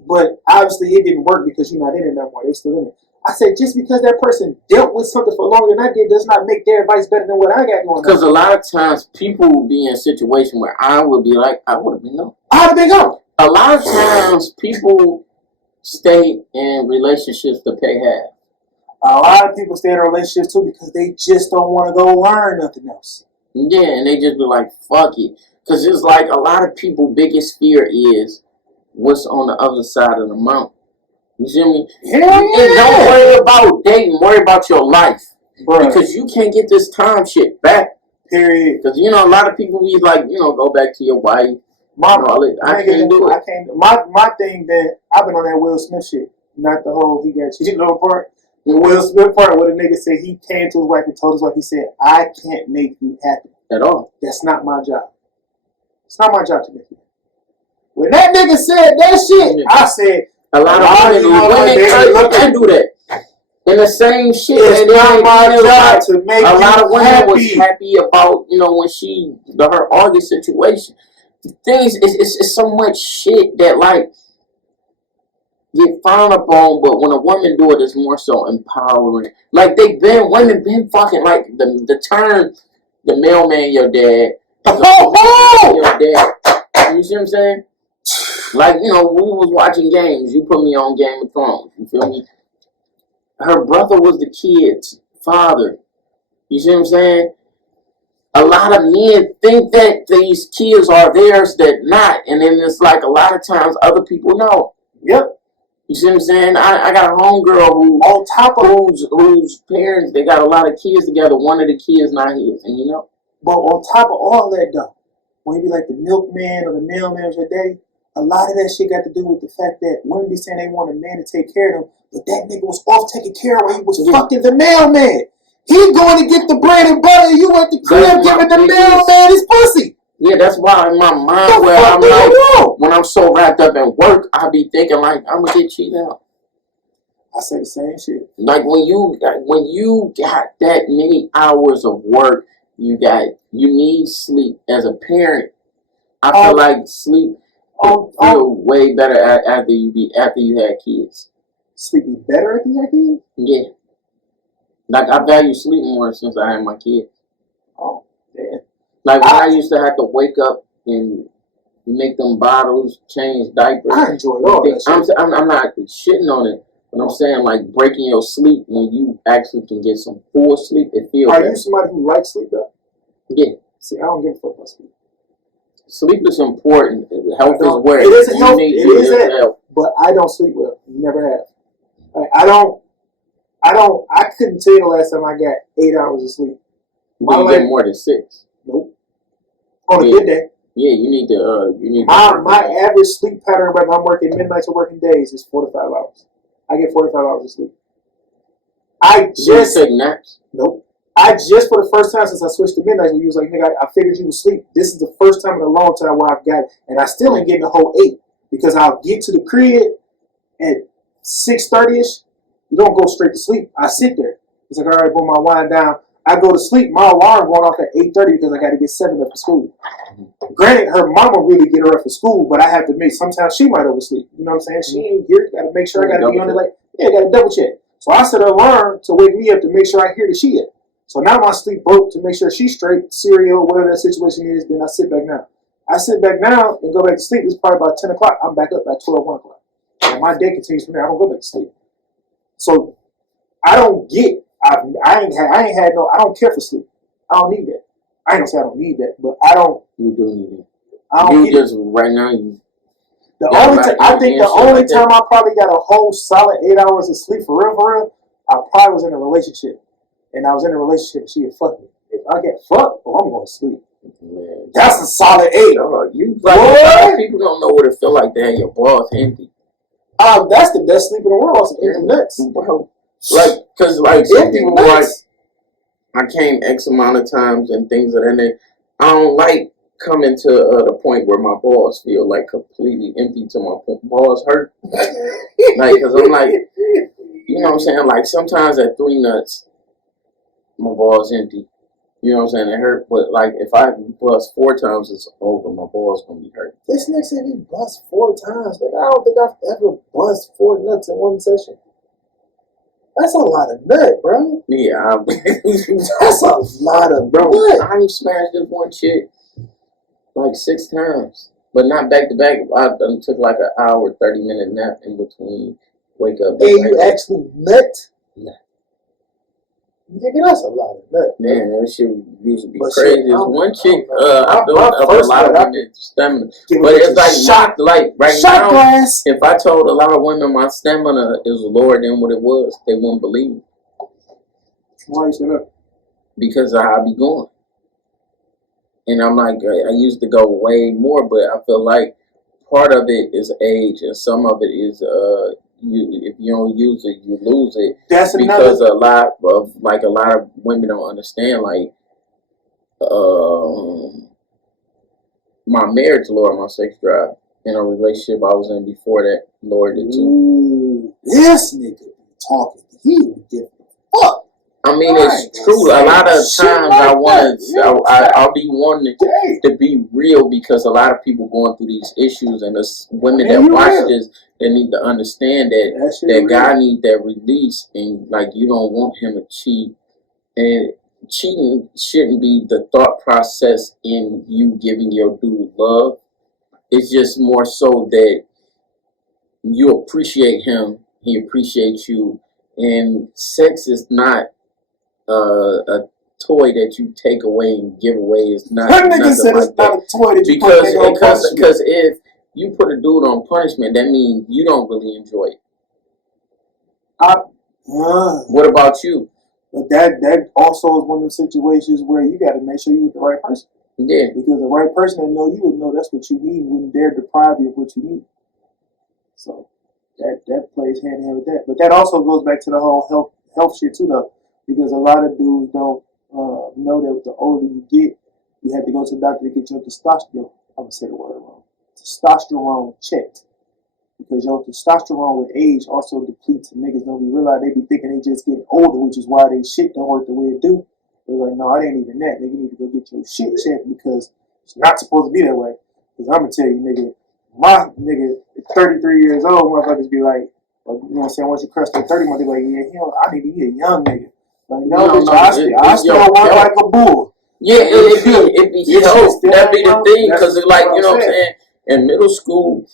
but obviously it didn't work because you're not in it no more. They still in it. I said, just because that person dealt with something for longer than I did does not make their advice better than what I got going on. Because a lot of times people will be in a situation where I would be like, I would have been gone. I would have been gone. A lot of times people stay in relationships to pay half. A lot of people stay in relationships too because they just don't want to go learn nothing else. Yeah, and they just be like, fuck it. Because it's like a lot of people's biggest fear is what's on the other side of the mountain. You see me? Yeah. And don't worry about dating. Worry about your life. Bruh. Because you can't get this time shit back. Period. Because, you know, a lot of people be like, you know, go back to your wife. I can't do it. My thing that I've been on that Will Smith shit. Not the whole he got cheated on part. The Will Smith part where the nigga said he came to his wife and told his wife, he said, I can't make you happy. At all. That's not my job. It's not my job to make you happy. When that nigga said that shit, I said, a lot of women can do that. And the same shit. It's not my job to make you happy. A lot of women was happy about, you know, when her August situation. The thing is, it's so much shit that, like, get frowned upon, but when a woman do it, it's more so empowering. Like, women been fucking, like, the term, the mailman, your dad. Your dad. You see what I'm saying? Like, you know, we was watching games. You put me on Game of Thrones. You feel me? Her brother was the kid's father. You see what I'm saying? A lot of men think that these kids are theirs that not. And then it's like a lot of times other people know. Yep. You see what I'm saying? I got a homegirl who, on top of whose parents, they got a lot of kids together. One of the kids not his. And you know? But on top of all that, though, when you be like the milkman or the mailman of your daddy, a lot of that shit got to do with the fact that women be saying they want a man to take care of them, but that nigga was off taking care of while he was fucking the mailman. He going to get the bread and butter, you at the crib giving the mailman his pussy. Yeah, that's why in my mind where I'm like, when I'm so wrapped up in work, I be thinking like, I'm going to get cheated out. I say the same shit. Like when you got that many hours of work, you need sleep. As a parent, I feel like sleep feel way better after you had kids. Sleep be better after you had kids? Yeah. Like I value sleep more since I had my kids. Oh, damn. Like when I used to have to wake up and make them bottles, change diapers. I enjoy all that shit. I'm not shitting on it, but I'm saying like breaking your sleep when you actually can get some full sleep. It feels better. Are you somebody who likes sleep though? Yeah. See, I don't give a fuck about sleep. Sleep is important. Health is where it is health. It is that. But I don't sleep well. Never have. Like, I couldn't tell you the last time I got 8 hours of sleep. You get more than 6. Nope. On a good day. Yeah, you need to. My average sleep pattern, whether I'm working midnights or working days, is 4 to 5 hours. I get 4 to 5 hours of sleep. You take naps? Nope. I just for the first time since I switched to midnight, when you was like, nigga, I figured you was asleep. This is the first time in a long time where I've got, and I still ain't getting the whole 8 because I'll get to the crib at 6:30ish. You don't go straight to sleep. I sit there. It's like, all right, boom, I wind down. I go to sleep. My alarm going off at 8:30 because I got to get 7 up for school. Granted, her mama really get her up for school, but I have to make. Sometimes she might oversleep. You know what I'm saying? She ain't here. Got to make sure I got to be on it. Like, yeah, got to double check. So I set an alarm to wake me up to make sure I hear that she is. So now my sleep broke to make sure she's straight, cereal, whatever that situation is. Then I sit back down. I sit back down and go back to sleep. It's probably about 10 o'clock. I'm back up by 12, 1 o'clock. And my day continues from there. I don't go back to sleep. So I don't get. I ain't had no. I don't care for sleep. I don't need that. I ain't gonna say I don't need that, but I don't. You do need it. I don't You get just right now. You the got only. back I in think and the shit only like that. time I probably got a whole solid 8 hours of sleep for real, I probably was in a relationship, and I was in a relationship. She had fucked me. If I get fucked, oh, I'm going to sleep. Man, That's a solid 8. dog, you like What? people don't know what it feel like to have your balls empty. That's the best sleep in the world. Some empty nuts. Bro. Like, cause like some Empty people like nuts. I came X amount of times and things of that nature. I don't like coming to the point where my balls feel like completely empty till my balls hurt. Like, cause I'm like, you know what I'm saying? Like sometimes at 3 nuts, my balls empty. You know what I'm saying? It hurt, but like if I bust 4 times, it's over. My balls gonna be hurt. This nigga said he bust 4 times. Like, I don't think I've ever bust 4 nuts in one session. That's a lot of nut, bro. Yeah, That's a lot of bro. nut. I smashed this one chick like 6 times, but not back to back. I took like an hour, 30-minute nap in between. Wake up. And you actually nut? Nah. Nigga, that's a lot of nut. Man, that shit used to be But crazy. shit, There's I'm- one chick, I'm- I built my up a first lot of nut, I women's stamina. Give But it it's a like shot, like right shot now, glass. if I told a lot of women my stamina is lower than what it was, they wouldn't believe me. Why you say that? Because of how I be going. And I'm like, I used to go way more, but I feel like part of it is age, and some of it is if you don't use it, you lose it. That's Because another. a lot of women don't understand, like, my marriage lowered my sex drive. In a relationship I was in before that lowered it too. Ooh, this nigga be talking. He would give a fuck. I mean, Right. it's true. A lot of Shit times like I want that. to, I'll be wanting Dang. to be real because a lot of people going through these issues, and the women Man, that you watch real. this, they need to understand that That shit that real. guy need that release, and like you don't want him to cheat, and cheating shouldn't be the thought process in you giving your dude love. It's just more so that you appreciate him, he appreciates you, and sex is not a toy that you take away and give away. It's not That nigga nothing said like it's not a toy that you put because nigga on punishment. because if you put a dude on punishment, that means you don't really enjoy it. What about you? But that also is one of the situations where you got to make sure you with the right person. Yeah, Because the right person that know you would know that's what you need, wouldn't dare deprive you of what you need. So that plays hand in hand with that. But that also goes back to the whole health shit too, though, because a lot of dudes don't know that the older you get, you have to go to the doctor to get your testosterone. I'm gonna say the word wrong. Testosterone checked. Because your testosterone with age also depletes, and niggas don't be realize they be thinking they just getting older, which is why they shit don't work the way it do. They're like, no, it ain't even that. Nigga, you need to go get your shit checked because it's not supposed to be that way. Because I'm gonna tell you, nigga, my nigga, 33 years old, motherfuckers be like, you know what I'm saying? Once you cross that 30, motherfuckers be like, yeah, I need to be a young nigga. Like, no, bitch, I still your work health. like a bull. Yeah, it be Your shit health. still That be ain't the young. thing, That's because like what you know I'm what I'm saying. In middle school,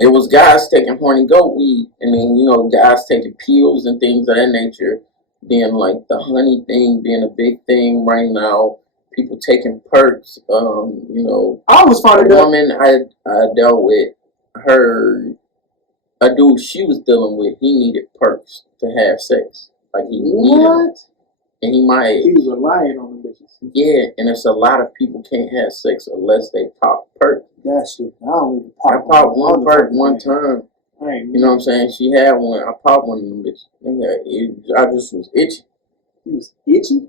it was guys taking horny goat weed, and then you know guys taking pills and things of that nature. Being like the honey thing being a big thing right now. People taking perks. You know, I was a finding out. woman I dealt with, a dude she was dealing with, he needed perks to have sex. Like he needed them. And he might. He was relying on them bitches. Yeah, and it's a lot of people can't have sex unless they pop perk. That shit. I don't even I pop. popped one perk one time. I ain't You know what I'm saying? She had one. I popped one of them bitches. I just was itchy. He was itchy.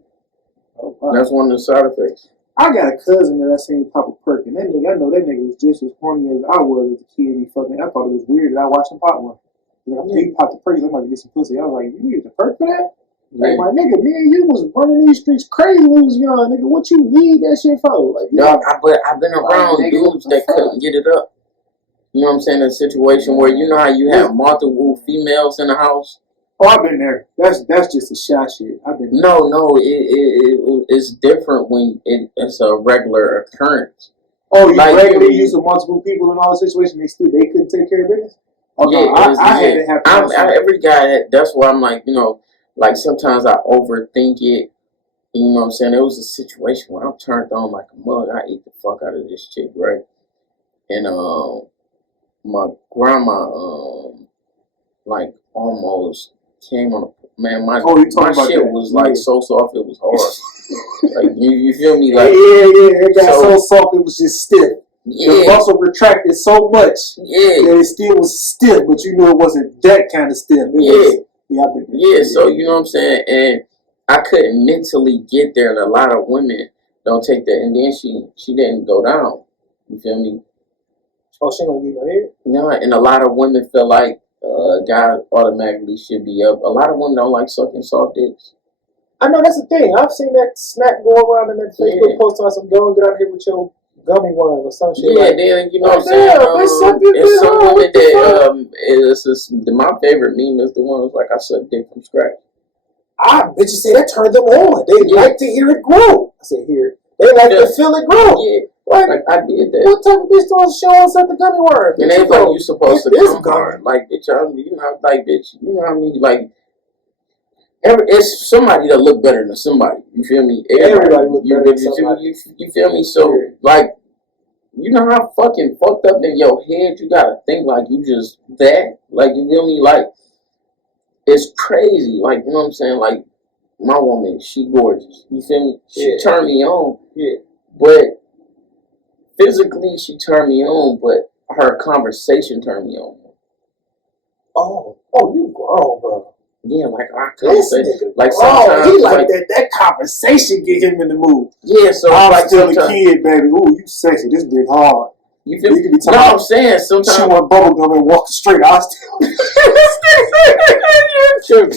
Oh, wow. That's one of the side effects. I got a cousin that I seen pop a perk, and that nigga, I know that nigga was just as horny as I was as a kid. He fucking, I thought it was weird that I watched him pop one. Like, he popped the perk, I'm about to get some pussy. I was like, you used a perk for that? Yeah. Like, my nigga, me and you was running these streets crazy when we was young, nigga. What you need that shit for? Like, Dog, I've been around dudes that couldn't get it up. You know what I'm saying? A situation where you know how you have multiple females in the house. Oh, I've been there. That's just a shot shit. I've been there. No, it's different when it's a regular occurrence. Oh, you like, regularly use of multiple people in all the situations, they couldn't take care of business? Oh, yeah, no, I had it happen. Every guy, that's why I'm like, you know, like sometimes I overthink it. You know what I'm saying? There was a situation where I'm turned on like a mug. I ate the fuck out of this chick, right? And my grandma like almost came on a man. My shit was like so soft it was hard. Like you feel me? Like yeah, it got so soft it was just stiff. Yeah. The muscle retracted so much that it still was stiff, but you knew it wasn't that kind of stiff. So you know what I'm saying? And I couldn't mentally get there, and a lot of women don't take that. And then she didn't go down. You feel me? Oh, she gonna get her head? No, and a lot of women feel like a guy automatically should be up. A lot of women don't like sucking soft dicks. I know that's the thing. I've seen that snap go around in that Facebook post on some girl get out here with your gummy worm or some shit. Yeah, then you know what I'm saying. It's some women that my favorite meme is the one who's like I suck dick from scratch. I bet you say that turned them on. They like to hear it grow. I said hear it. They like to feel it grow. Yeah. Like I did that. What type of bitch don't show us at the gummy worm? And they like you supposed to come hard. Like bitch, you know, like bitch, you know what I mean? Like it's somebody that look better than somebody. You feel me? Everybody look better than somebody. You feel me? So like, you know how fucking fucked up in your head you gotta think like you just that. Like you feel me? Like it's crazy. Like you know what I'm saying? Like my woman, she gorgeous. You feel me? She turned me on. Yeah. But physically, she turned me on, but her conversation turned me on. Oh, you grown, bro. Yeah, like our conversation. Like sometimes, he like that conversation get him in the mood. Yeah, so I'm like still a kid, baby. Ooh, you sexy. This big hard. You feel me? No, I'm saying sometimes she want bubble gum and walking straight. I still.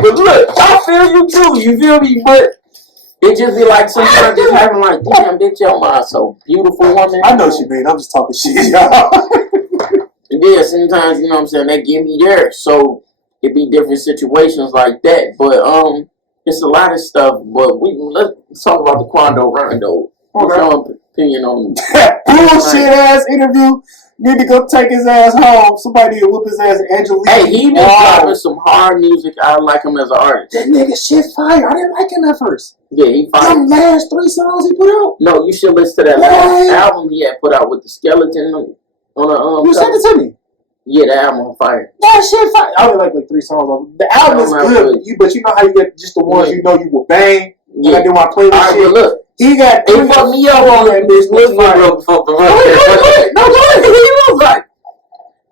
But look, I feel you too. You feel me? But it just be like sometimes just having like, damn, bitch, your mind so beautiful, woman. I know she made. I'm just talking shit, y'all. Yeah, sometimes you know what I'm saying. They get me there, so it be different situations like that. But it's a lot of stuff. But let's talk about the Quando Rondo. What's your opinion on bullshit ass interview? Need to go take his ass home. Somebody to whoop his ass. Angelique. Hey, he been dropping some hard music. I like him as an artist. That nigga shit fire. I didn't like him at first. Yeah, he fire. Them last 3 songs he put out. No, you should listen to that last album he had put out with the skeleton on you sent it to me. Yeah, the album on fire. That shit fire. I only like 3 songs. The album is good, but you know how you get just the ones you know you will bang. Yeah. I do my playlist shit. Look. He got. It fucked me up on that bitch. Wait. No, go ahead. He was like,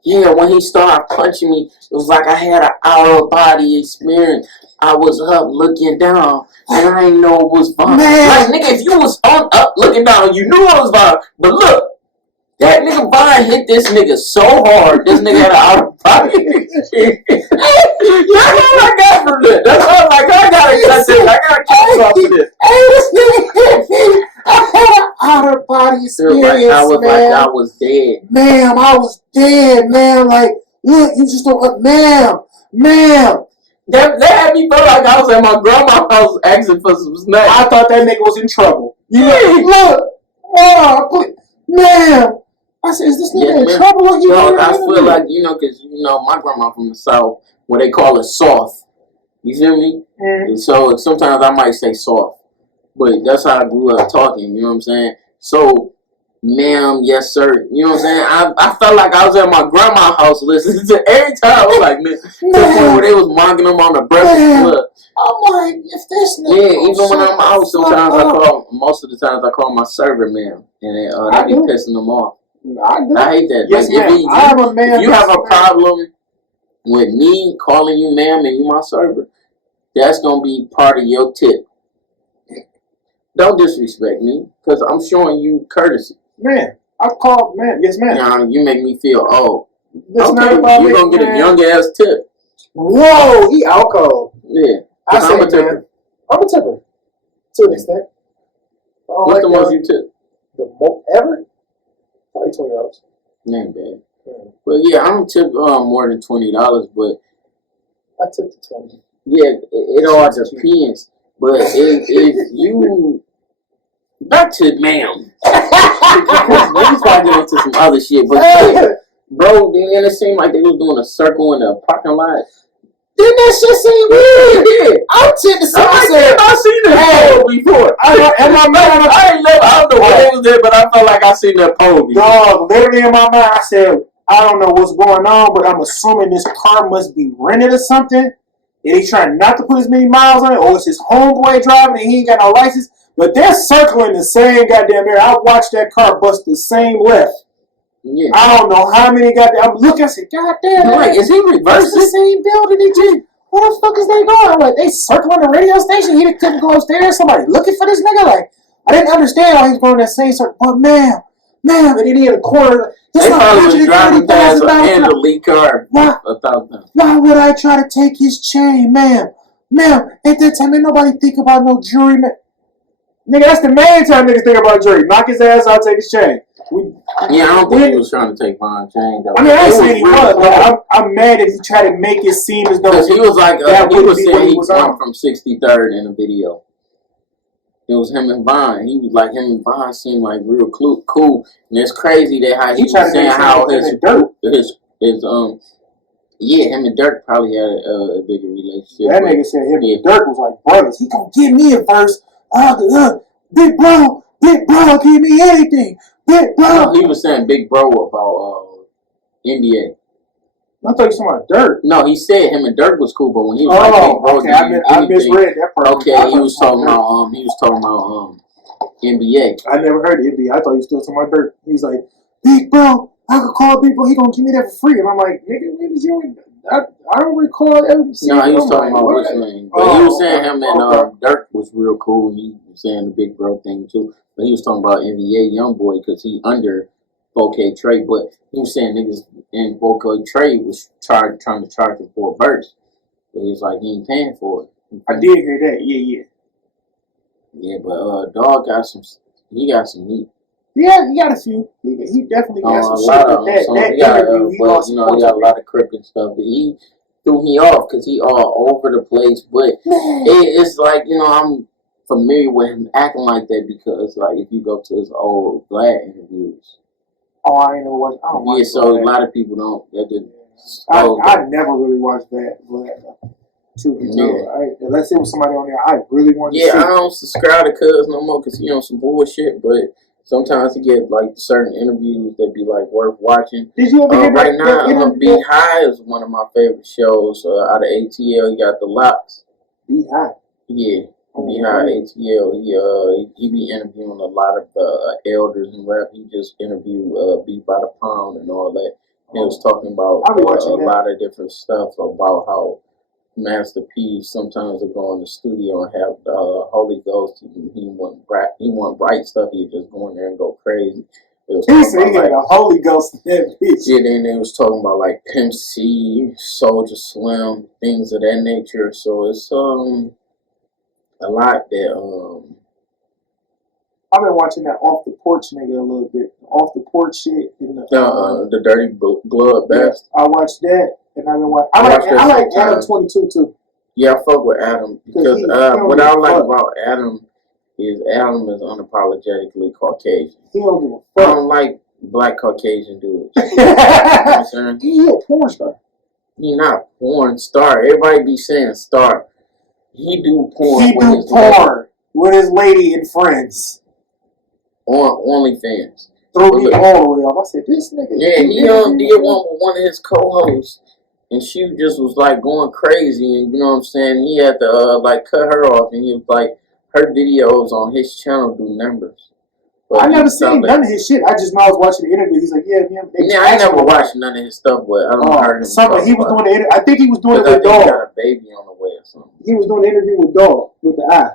yeah, when he started punching me, it was like I had an out of body experience. I was up looking down, and I didn't know it was fun. Like, nigga, if you was up looking down, you knew it was fun. But look, that nigga Vine hit this nigga so hard, this nigga had an out of body experience. That's all I got from this. That's all I gotta cut this. I gotta cut off of this. Hey, this nigga hit me. I had an out of body experience, I was dead. Ma'am, I was dead, ma'am. Like, look, you just don't, ma'am. That had me feel like I was at my grandma's house asking for some snacks. I thought that nigga was in trouble. Look, ma'am. I said, is this nigga in trouble? I feel like, because, my grandma from the South, where they call it soft. You feel me? And so sometimes I might say soft. But that's how I grew up talking, you know what I'm saying? So, ma'am, yes, sir. You know what I'm saying? I felt like I was at my grandma's house listening to every time. I was like, man, where they was mocking them on the Breakfast Club. I'm like, if this nigga. Yeah, even when I'm out, sometimes most of the times I call my server ma'am. And they be pissing them off. I hate that. Yes, like, if you have a problem with me calling you ma'am and you my server, that's going to be part of your tip. Don't disrespect me, because I'm showing you courtesy. Man, I called, man. Yes, man. Now, you make me feel, oh, That's okay, not about you're me, going to get man. a young ass tip. Whoa, he out cold. Yeah. I I'm a say, tipper. man, I'm a tipper. To an extent. I don't What's like the most you tip? the most ever? Probably $20. Ain't bad. Yeah. But yeah, I don't tip more than $20, but I took the 20. yeah, it all depends. But if you back to ma'am, because niggas probably get into some other shit. But yeah, bro, then it seemed like they was doing a circle in the parking lot. Didn't that shit seem weird? Yeah, I'm to the same. I seen that pole before. In my mind, I don't know what it was there, but I felt like I seen that pole before. dog, literally in my mind, I said, I don't know what's going on, but I'm assuming this car must be rented or something. And he's trying not to put as many miles on it, or it's his homeboy driving and he ain't got no license. But they're circling the same goddamn area. I watched that car bust the same left. Yeah. I don't know how many goddamn. I'm looking, I said, goddamn. Like, is he That's the reversing? same building. They just, where the fuck is they going? I'm like, they circling the radio station. He couldn't go upstairs. Somebody looking for this nigga. Like, I didn't understand why he was going that same circle. But ma'am, and then he had a corner. They probably was driving past an $130,000. elite car. Why? Why would I try to take his chain, ma'am? At that time, ain't nobody think about no jury, man. Nigga, that's the main time niggas think about jury. Knock his ass out, take his chain. Yeah, I don't think he was trying to take Von Chain though. I mean, I ain't saying he was, but I'm mad that he tried to make it seem as though he was like, that he was be saying what he was won on. from 63rd in the video. It was him and Von. He was like, him and Von seemed like real cool. And it's crazy that how he was saying how him and Dirk probably had a bigger relationship. That nigga said him and Dirk was like brothers. He gonna give me a verse. Big bro, give me anything. Big bro. No, he was saying big bro about NBA. I thought you were talking about Dirk. No, he said him and Dirk was cool, but when he was like big bro, okay, I misread that part. Okay, he was talking about NBA. I never heard of NBA. I thought you were still talking about Dirk. He's like, big bro, I could call big bro. He gonna give me that for free. And I'm like, nigga, when did you? I don't recall ever seeing. No, he was talking about what's name. But he was saying him and Dirk was real cool. He was saying the big bro thing too. But he was talking about NBA YoungBoy because he under 4K Trey. But he was saying niggas in 4K Trey was trying to charge him for a verse. But he was like, he ain't paying for it. I did hear that. Yeah. Yeah, but Dog got some. He got some heat. Yeah, he got a few. He definitely got some shit. That interview, he lost. He got a lot of crippin' stuff. But he threw me off because he all over the place. But it's like, I'm familiar with him acting like that because, like, if you go to his old Vlad interviews. Oh, I ain't never watched. I don't watch so Vlad. a lot of people don't. I never really watched that Vlad. Truth be told, unless it was somebody on there I really wanted to see. I don't subscribe to Cuz no more because he on some bullshit, but sometimes he get like certain interviews that be like worth watching. Did you ever get right now? Be High is one of my favorite shows out of ATL. He got the Locks. Be High. Yeah, Be High ATL. He be interviewing a lot of elders and rap. He just interviewed Beat by the Pound and all that. He was talking about a lot of different stuff about how Master P sometimes will go in the studio and have the Holy Ghost. He wouldn't write stuff. He'd just go in there and go crazy. He said he had the Holy Ghost in that bitch. Yeah, then they was talking about like Pimp C, Soulja Slim, things of that nature. So it's a lot that I've been watching that Off the Porch nigga a little bit. Off the Porch shit. The Dirty Blood Best. I watched that. And I've been watching. I like Adam 22 too. Yeah, I fuck with Adam because what I like about Adam is unapologetically Caucasian. He don't give a fuck. I don't like black Caucasian dudes. You know what I'm saying? He a porn star. He not a porn star. Everybody be saying star. He do porn. He do porn with his lady and friends. On OnlyFans. Threw me all the way off. I said, this nigga. Yeah, he did one with one of his co-hosts. And she just was like going crazy, and you know what I'm saying? He had to like cut her off, and he was like, her videos on his channel do numbers. But I never seen none of his shit. I just know I was watching the interview. He's like, I never watched none of his stuff, but I don't heard him. He was doing the interview. I think he was doing it He with Dog. got a baby on the way or something. He was doing the interview with Dog with the eye.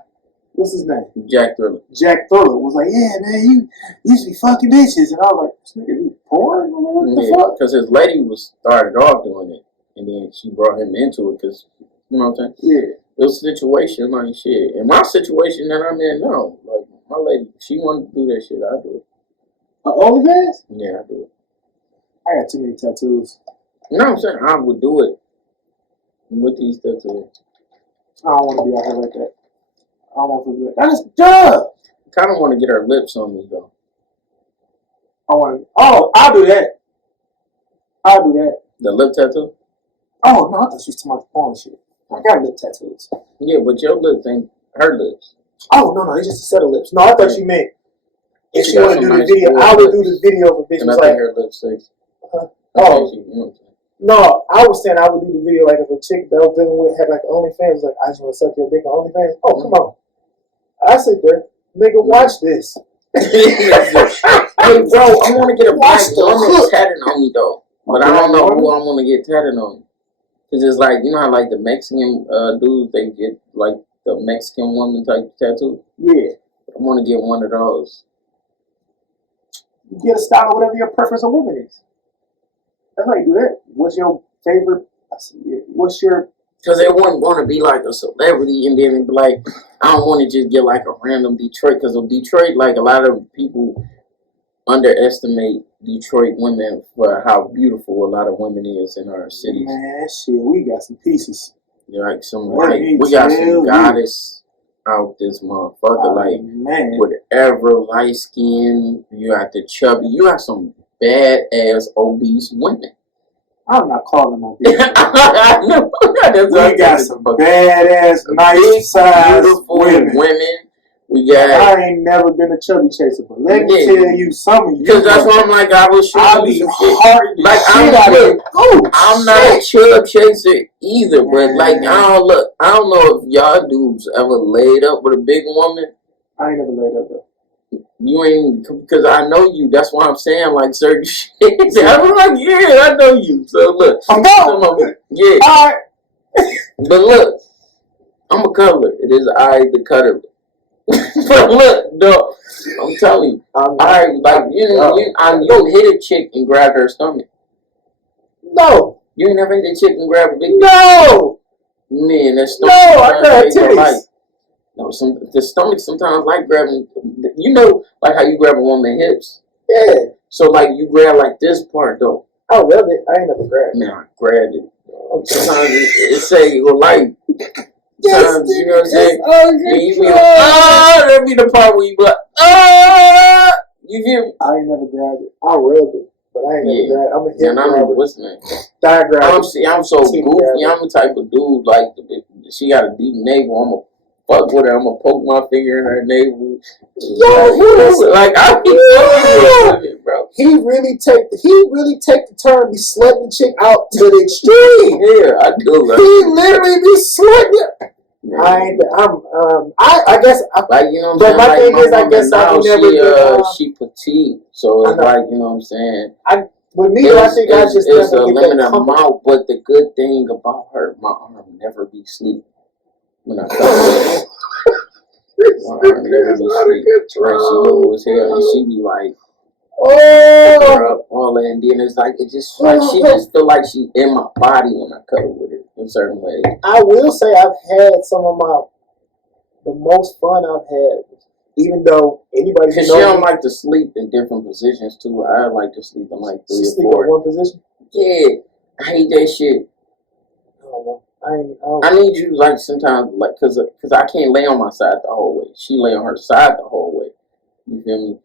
What's his name? Jack Thriller. Jack Thriller was like, yeah, man, you used to be fucking bitches. And I was like, this nigga do porn? What the fuck? Because his lady was started off doing it. And then she brought him into it because, you know what I'm saying? Yeah. It was a situation like shit. In my situation that I'm in now, like, my lady, she wanted to do that shit, I do it. OnlyFans? Yeah, I do it. I got too many tattoos. You know what I'm saying? I would do it with these tattoos. I don't want to be out here like that. I don't want to do that. That's dumb. I kind of want to get her lips on me, though. I'll do that. I'll do that. The lip tattoo? Oh, no, I thought she was talking about the porn shit. I got lip tattoos. Yeah, but your lips ain't her lips. Oh, no, it's just a set of lips. No, I thought she meant if she got wanted to do some the nice video, full I would lips. do the video of a bitch And I was think like, her lipsticks. Uh-huh. Oh. You know what I'm saying? no, I was saying I would do the video like if a chick that I was dealing with had like OnlyFans, like I just want to suck your dick on OnlyFans. Oh, come on. I sit there, nigga, watch this. Hey, bro, I want to get a black Watch the woman hook. tatted on me, though. But I don't know who I want to get tatted on. Because it's like, you know how like the Mexican dudes, they get like the Mexican woman type tattoo? Yeah. I want to get one of those. You get a style of whatever your preference of woman is. That's how you do that. What's your favorite? What's your? Because they wouldn't want to be like a celebrity and then be like, I don't want to just get like a random Detroit. Because of Detroit, like a lot of people underestimate Detroit women for how beautiful a lot of women is in our cities. Man, shit, we got some pieces. Like some, like, we got some goddess out this motherfucker. Like, man, whatever light skin, you got the chubby, you got some badass obese women. I'm not calling them obese. No, we got some badass, nice size beautiful women. We got. I ain't never been a chubby chaser, but let me tell you, some of you. Because that's why I'm like, I was showing you some shit. Like, I'm not a chub chaser either, but like, I don't know if y'all dudes ever laid up with a big woman. I ain't never laid up though. You ain't, because I know you. That's why I'm saying like certain shit. I'm like, yeah, I know you. So look, yeah. All right. But look, I'm a cuddler. It is I, the cuddler. But look, dog, I'm telling you, you don't hit a chick and grab her stomach. No. You ain't never hit a chick and grab a big. No. Man, that stomach. No, I got titties. No, the stomach sometimes like grabbing. You know, like how you grab a woman's hips. Yeah. So like you grab like this part though. I love it. I ain't never grabbed it. Man, I grabbed it. Sometimes it say you like. Yes, you know what I'm saying? That be the part where you be like, you hear me? I ain't never grabbed it. I rubbed it, but I ain't never grabbed it. I'm a hip grabber. What's name? Thigh grabber. I'm so goofy. I'm the type of dude, like, she got a deep navel. I'm going to fuck with her. I'm going to poke my finger in her navel. Like, I be fucking with it, bro. He really take the turn be slutting the chick out to the extreme. Yeah, I do. He literally be slutting. I guess. Like, you know what I'm saying? But my like, thing is, I guess I never. She petite, so it's like, you know what I'm saying? With me, I think I just it's never a get limited that amount. But the good thing about her, my arm never be sleep when I come her. My arm never be sleep. Like, she low as hell, and she be like, all that, and then it's like it just like she just feel like she in my body when I cuddle with her in certain ways. I will say I've had some of the most fun I've had, even though anybody because she don't like to sleep in different positions too. I like to sleep in like 3 or 4. In one position. Yeah, I hate that shit. I don't know. I need you like sometimes like cause I can't lay on my side the whole way. She lay on her side the whole way. You feel me?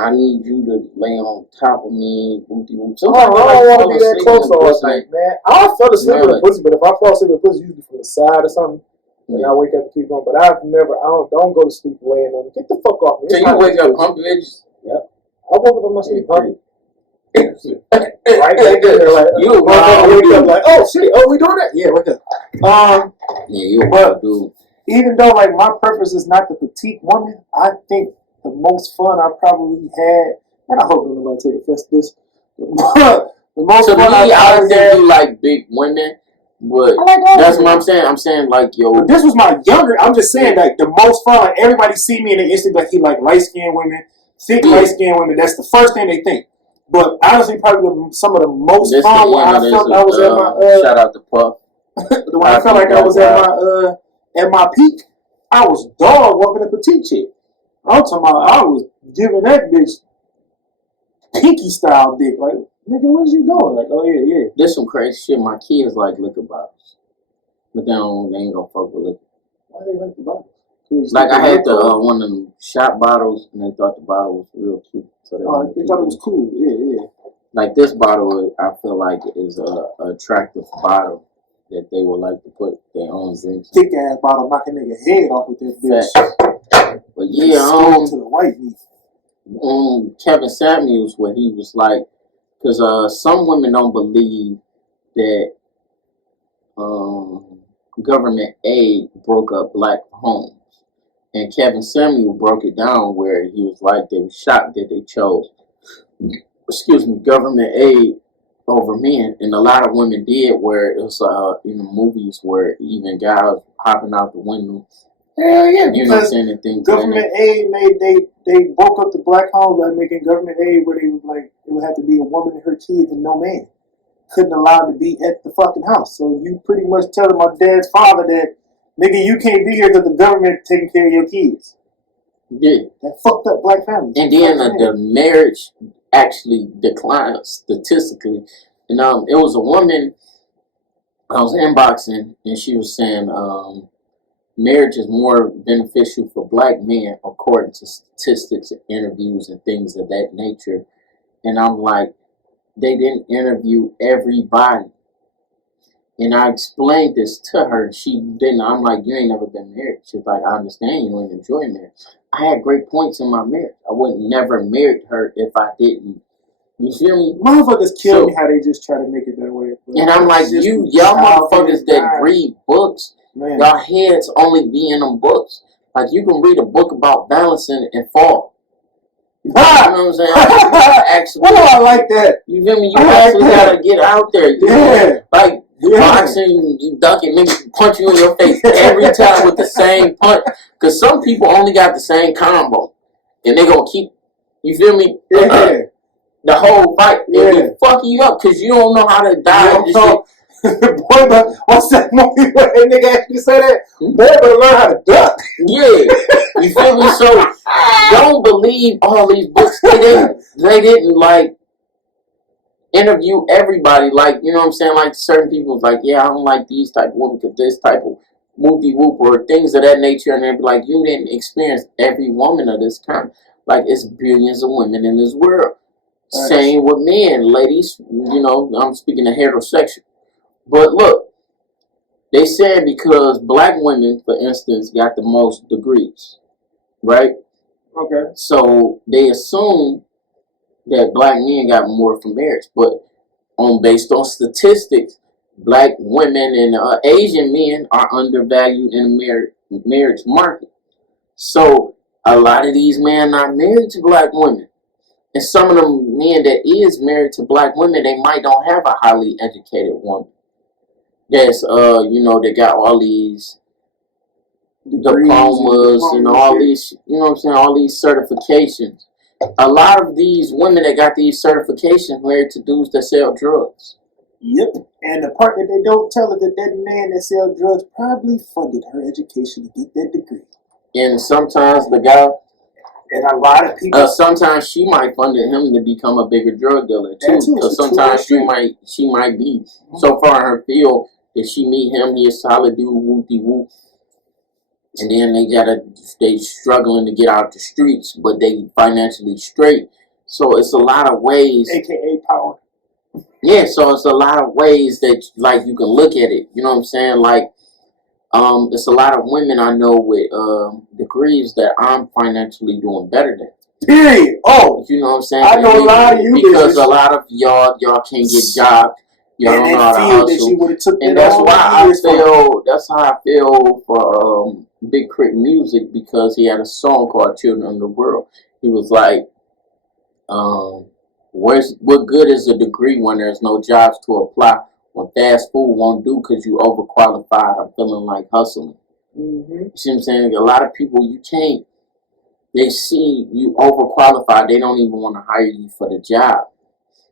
I need you to lay on top of me, booty whoop. Sometimes I don't want to be that close all night, man. I'll fall asleep with a pussy, but if I fall asleep with a pussy, usually from the side or something, and I wake up and keep going. But I don't go to sleep laying on me. Get the fuck off me. So you wake up pumping bitches? Yep. I woke up on my sleep pumping. Right back there, like you wake up like, oh shit, we doing that? Yeah, wake up. Yeah, you a dude. Even though like my preference is not the petite woman, I think the most fun I probably had, and I hope nobody take offense to this. The most to fun me, I had. think you like big women, But I like all that's of what it. I'm saying. I'm saying like yo, But this was my younger. I'm just saying like the most fun. Like everybody see me and they instantly like he like light skinned women, thick light skinned women. That's the first thing they think. But honestly, probably some of the most this fun the when end I of this. felt I was at my Shout out to Puff. when I felt like I was at my peak. I was dog walking a petite chick. I'm talking about I was giving that bitch pinky style dick. Like nigga, where's you going? Like oh yeah. There's some crazy shit. My kids like liquor bottles, but they ain't gonna fuck with liquor. Why they like the bottles? Like I had the one of them shot bottles, and they thought the bottle was real cute. So they thought it was cool. Yeah. Like this bottle, I feel like is a attractive bottle that they would like to put their own drinks in. Thick ass bottle, knocking nigga head off with that bitch. But yeah, to the white meat. Kevin Samuels, where he was like, because some women don't believe that government aid broke up black homes. And Kevin Samuel broke it down where he was like they were shocked that they chose, government aid over men. And a lot of women did where it was in the movies where even guys hopping out the window. Hell yeah, you know what I'm saying? And things government aid made they broke up the black homes by making government aid where they was like it would have to be a woman and her kids and no man. Couldn't allow to be at the fucking house. So you pretty much telling my dad's father that nigga you can't be here because the government taking care of your kids. Yeah. That fucked up black families. And then the marriage actually declined statistically. And it was a woman I was inboxing and she was saying marriage is more beneficial for black men according to statistics and interviews and things of that nature. And I'm like, they didn't interview everybody. And I explained this to her. She didn't. I'm like, you ain't never been married. She's like, I understand you ain't enjoy marriage. I had great points in my marriage. I would never married her if I didn't. You feel me? Motherfuckers kill me how they just try to make it that way. And I'm like, y'all motherfuckers that read books, man. Y'all heads only be in them books. Like you can read a book about balancing and fall. You know what I'm saying? Actually, I like that. You feel me? You actually gotta get out there. You know? Like boxing, you ducking, niggas punch you in your face every time with the same punch. Cause some people only got the same combo, and they gonna keep. You feel me? The whole fight, they fucking you up because you don't know how to dodge this shit. Boy, but what's that movie where that nigga actually say that? Boy, better learn how to duck. Yeah, you feel me? So don't believe all these books. They didn't like interview everybody. Like you know what I'm saying? Like certain people was like, yeah, I don't like these type of women because this type of whoopie whoop or things of that nature, and they'd be like, you didn't experience every woman of this kind. Like it's billions of women in this world. Same with men, ladies. You know, I'm speaking of heterosexual. But look, they said because black women, for instance, got the most degrees, right? Okay. So they assume that black men got more from marriage, but based on statistics, black women and Asian men are undervalued in the marriage market. So a lot of these men not married to black women. And some of them men that is married to black women, they might don't have a highly educated woman. That's they got all these diplomas and all these, you know what I'm saying, all these certifications. A lot of these women that got these certifications married to dudes that sell drugs. Yep. And the part that they don't tell her that man that sells drugs probably funded her education to get that degree. And sometimes the guy. And a lot of people. Sometimes she might fund him to become a bigger drug dealer too. Because sometimes she might be so far in her field that she meet him, he a solid dude, whoopty whoop. And then they struggling to get out the streets, but they financially straight. So it's a lot of ways. AKA power. Yeah, so it's a lot of ways that like you can look at it. You know what I'm saying? Like. It's a lot of women I know with degrees that I'm financially doing better than. Period. Oh, you know what I'm saying? I know a lot of you because a lot of y'all can't get jobs. Y'all don't know how to hustle, and that's why I feel. That's how I feel for Big Crit Music because he had a song called "Children of the World." He was like, what good is a degree when there's no jobs to apply what fast food won't do because you overqualified or feeling like hustling. Mm-hmm. You see what I'm saying? A lot of people, you can't, they see you overqualified. They don't even want to hire you for the job.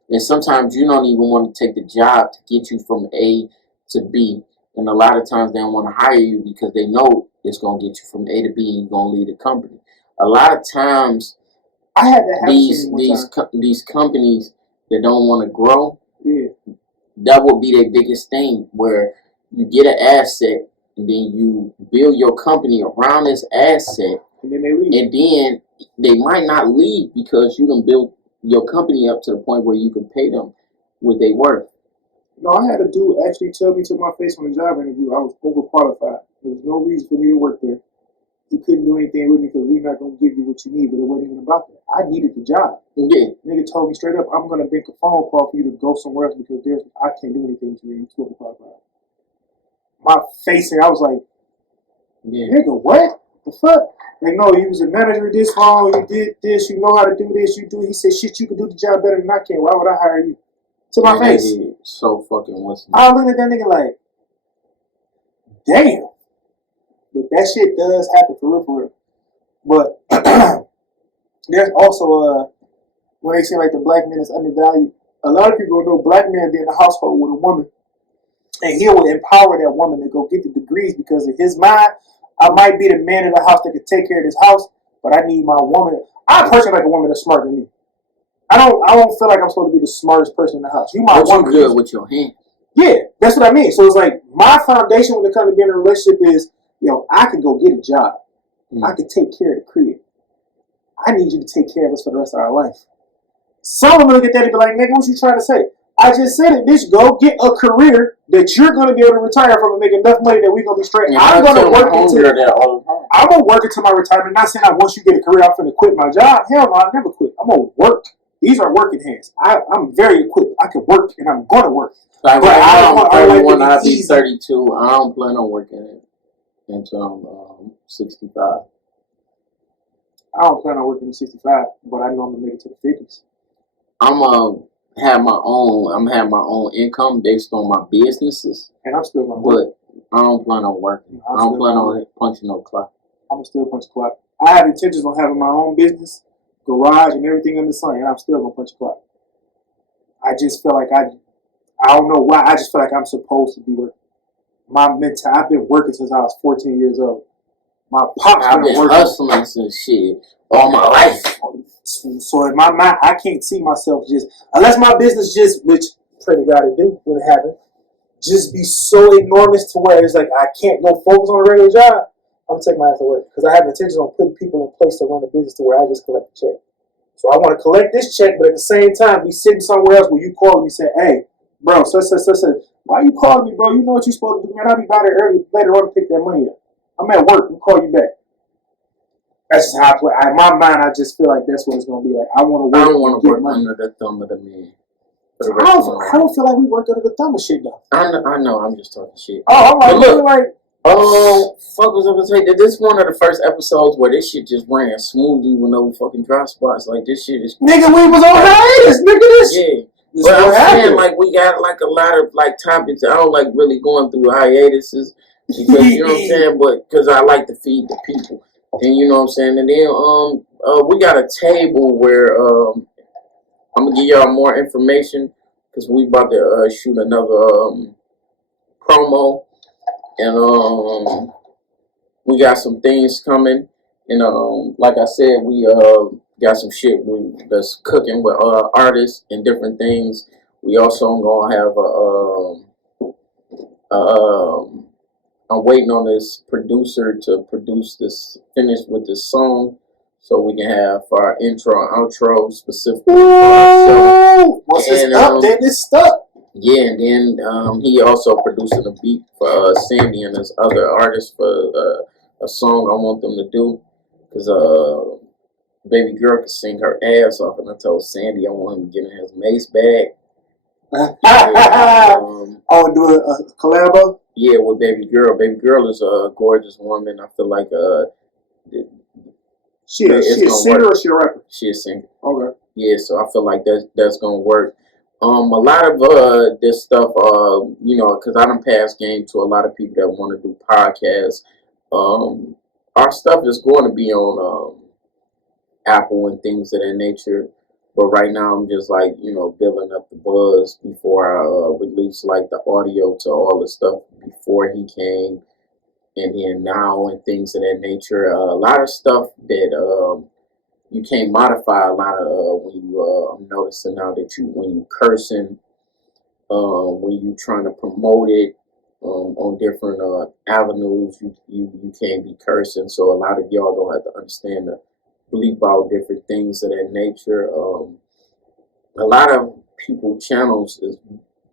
And sometimes you don't even want to take the job to get you from A to B. And a lot of times they don't want to hire you because they know it's going to get you from A to B and you're going to leave the company. A lot of times, I had that happen these companies that don't want to grow, yeah, that will be their biggest thing, where you get an asset and then you build your company around this asset, and then they leave. And then they might not leave because you can build your company up to the point where you can pay them what they worth. No, I had a dude actually tell me to my face on a job interview I was overqualified. There was no reason for me to work there. He couldn't do anything with me because we're not going to give you what you need, but it wasn't even about that. I needed the job. Yeah. Nigga told me straight up, I'm going to make a phone call for you to go somewhere else because I can't do anything to you. You're overqualified. My face, I was like, nigga, what? The fuck? Like, no, you was a manager of this phone, you did this, you know how to do this, you do. He said, shit, you can do the job better than I can. Why would I hire you? To my face. So fucking what's I look at that nigga like, damn. But that shit does happen for real. But there's also when they say like the black man is undervalued, a lot of people know black man be in the household with a woman, and he will empower that woman to go get the degrees because in his mind, I might be the man in the house that can take care of this house, but I need my woman. I personally like a woman that's smarter than me. I don't feel like I'm supposed to be the smartest person in the house. You might want good with your hand. Yeah, that's what I mean. So it's like my foundation when it comes to being in a relationship is, I can go get a job. I can take care of the crib. I need you to take care of us for the rest of our life. Some of them look at that and be like, nigga, what you trying to say? I just said it, bitch. Go get a career that you're going to be able to retire from and make enough money that we're going to be straight. I'm going to work until my retirement. Not saying once you get a career, I'm going to quit my job. Hell no, I'll never quit. I'm going to work. These are working hands. I'm very equipped. I can work and I'm going to work. Like when I be 32, I don't plan on working until I'm 65. I don't plan on working at 65, but I know I'm going to make it to the 50s. I'm have my own income based on my businesses, and I'm still gonna work. But I don't plan on working. I don't plan on punching no clock. I'm still punch clock. I have intentions on having my own business, garage, and everything in the sun, and I'm still gonna punch clock. I just feel like I don't know why. I just feel like I'm supposed to be working. I've been working since I was 14 years old. My pops been working. Hustling since shit all my life. So in my mind, I can't see myself unless my business which pray to God it do when it happens, just be so enormous to where it's like I can't go focus on a regular job. I'm gonna take my ass to work because I have intentions on putting people in place to run the business to where I just collect the check. So I want to collect this check, but at the same time be sitting somewhere else where you call me and say, "Hey, bro, why you calling me, bro? You know what you supposed to do, man. I'll be by there later on to pick that money up. I'm at work. We'll call you back." That's just how I play. In my mind, I just feel like that's what it's going to be like. I want to work. I don't want to work under the thumb of the man. I don't feel like we work under the thumb of shit, though. I know. I'm just talking shit. Oh, I'm like, fuck was I going to say? This is one of the first episodes where this shit just ran smoothly with no fucking dry spots. Like, this shit is... Nigga, we was on hiatus, nigga, this. Yeah. But I'm saying, like, we got, like, a lot of, like, topics. I don't like really going through hiatuses because, you know what I'm saying? But, because I like to feed the people. And you know what I'm saying? And then we got a table where I'm going to give y'all more information because we about to shoot another promo. And we got some things coming. And like I said, we got some shit that's cooking with artists and different things. We also going to have I'm waiting on this producer to finish with this song so we can have our intro and outro specifically for our show. Once it's up, then it's stuck. Yeah, and then he also producing a beat for Sandy and his other artists for a song I want them to do. Because baby girl can sing her ass off, and I told Sandy I want him to get in his Mace bag. Do a collabo? Yeah, with Baby Girl. Baby Girl is a gorgeous woman. I feel like she a singer or she a rapper? She a singer. Okay. Yeah, so I feel like that's gonna work. A lot of this stuff, you know, because I done passed game to a lot of people that want to do podcasts. Our stuff is going to be on Apple and things of that nature. But right now, I'm just like, you know, building up the buzz before I release like the audio to all the stuff before he came, and then now and things of that nature. A lot of stuff that you can't modify. A lot of when you I'm noticing now that when you cursing, when you trying to promote it on different avenues, you can't be cursing. So a lot of y'all gonna have to understand to bleep out different things of that nature. A lot of people channels is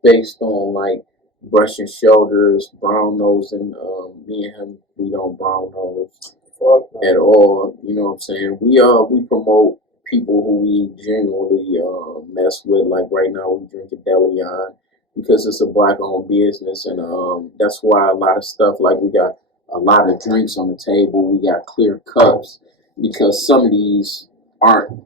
based on like brushing shoulders, brown nose, and me and him, we don't brown nose at all. You know what I'm saying? We promote people who we genuinely mess with. Like right now, we drink a Deleon because it's a black-owned business, and that's why a lot of stuff, like we got a lot of drinks on the table. We got clear cups because some of these aren't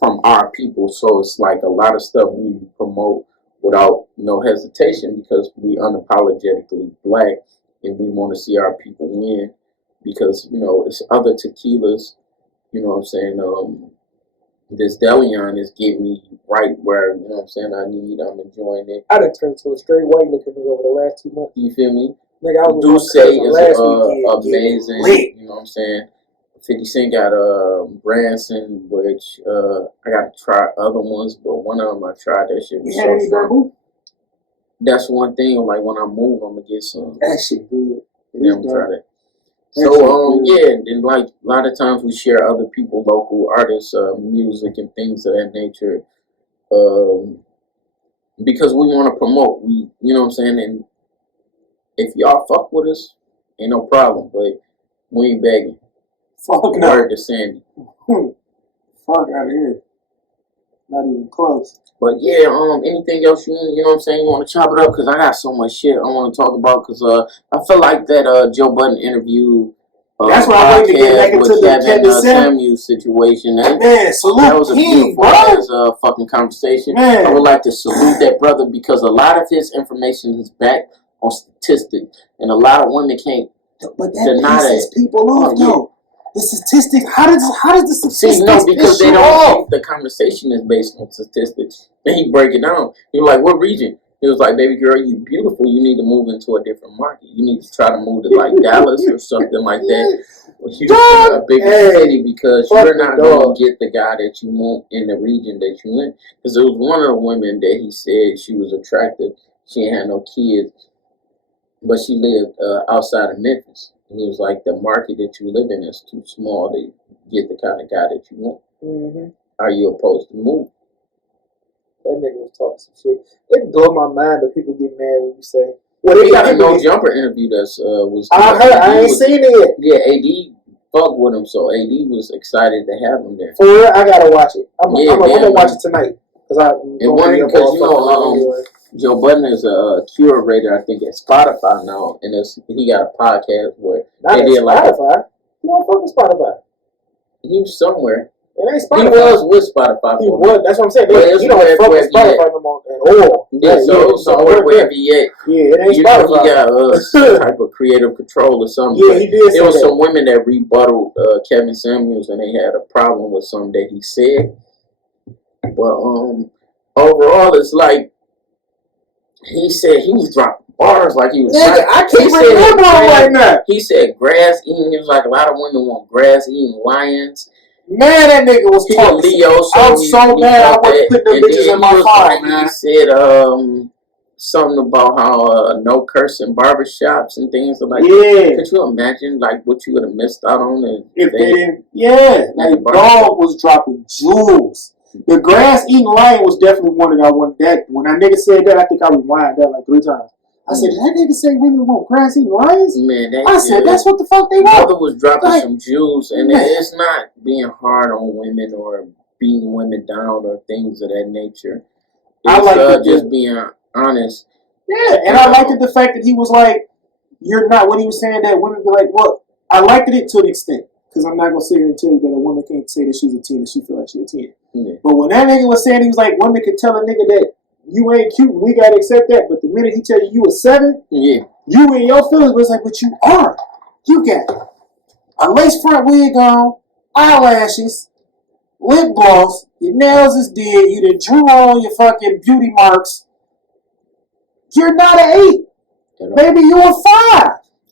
from our people. So it's like a lot of stuff we promote without no hesitation because we unapologetically black and we want to see our people win because, you know, it's other tequilas, you know what I'm saying? This Deleon is getting me right where, you know what I'm saying, I'm enjoying it. I done turned to a straight white looking nigga over the last 2 months. You feel me? Nigga, I was Duce is amazing, you know what I'm saying? 50 Cent got Branson, which I got to try other ones, but one of them I tried, that shit was so strong. That's one thing, like when I move, I'm going to get some. That shit good. Yeah, I'm try that. So, yeah, and like a lot of times we share other people, local artists, music and things of that nature, because we want to promote. You know what I'm saying? And if y'all fuck with us, ain't no problem, but we ain't begging. Fuck no. Word to Sandy. Fuck out of here. Not even close. But yeah, anything else you know what I'm saying? You want to chop it up? Because I got so much shit I want to talk about. Because I feel like that Joe Budden interview. That's why I wanted to get back into the Kevin Samuels situation. Man, salute that was a King, beautiful fucking conversation. Man. I would like to salute that brother because a lot of his information is backed on statistics, and a lot of women can't deny that. Pisses people off, though. The statistics. How does the statistics? See, no, because they don't think the conversation is based on statistics. Then he break it down. He was like, "What region?" He was like, "Baby girl, you beautiful. You need to move into a different market. You need to try to move to like Dallas or something like that. Or Houston, a bigger city, because you're not going to get the guy that you want in the region that you in." Because there was one of the women that he said she was attractive. She ain't had no kids, but she lived outside of Memphis. And he was like, the market that you live in is too small to get the kind of guy that you want. Mm-hmm. Are you opposed to move? That nigga was talking some shit. It blew my mind that people get mad when you say. Well, they got a No Jumper interview that's was. I heard. I ain't seen it. Yeah, AD fucked with him, so AD was excited to have him there. For real, I gotta watch it. I'm gonna watch it tonight because Joe Budden is a curator, I think, at Spotify now, and he got a podcast where they did like Spotify. You don't fuck with Spotify. He was somewhere. It ain't Spotify. He was with Spotify. He was. That's what I'm saying. You don't fuck with Spotify no more at all. Yeah, so somewhere wherever he at. Yeah, it ain't Spotify. He got some type of creative control or something. Yeah, he did. There was some women that rebutted Kevin Samuels, and they had a problem with something that he said. But overall, it's like. He said he was dropping bars like he was. Nigga, I can't remember right now. He said grass eating. He was like a lot of women want grass eating lions. Man, that nigga was talking. Leo, so I'm so mad. I wasn't putting them bitches in my phone, man. He said something about how no cursing barbershops and things like that. Yeah. Could you imagine like what you would have missed out on if they didn't? Yeah, that dog was dropping jewels. The grass eating lion was definitely one that I wanted. That when that nigga said that, I think I rewind that like 3 times. I said, did that nigga say women want grass eating lions? Man, I said, that's what the fuck they want. Mother was dropping some jewels, and it's not being hard on women or beating women down or things of that nature. It's, I like just being honest. Yeah, and I liked the fact that he was like, you're not, when he was saying that women be like, well, I liked it to an extent. Because I'm not going to sit here and tell you that a woman can't say that she's a 10 and she feel like she's a 10. Yeah. But when that nigga was saying, he was like, women can tell a nigga that you ain't cute, and we gotta accept that. But the minute he tell you a 7, Yeah. you in your feelings, but it's like, but you are. You got a lace front wig on, eyelashes, lip gloss, your nails is dead, you done drew on your fucking beauty marks. You're not an 8. Maybe you a 5.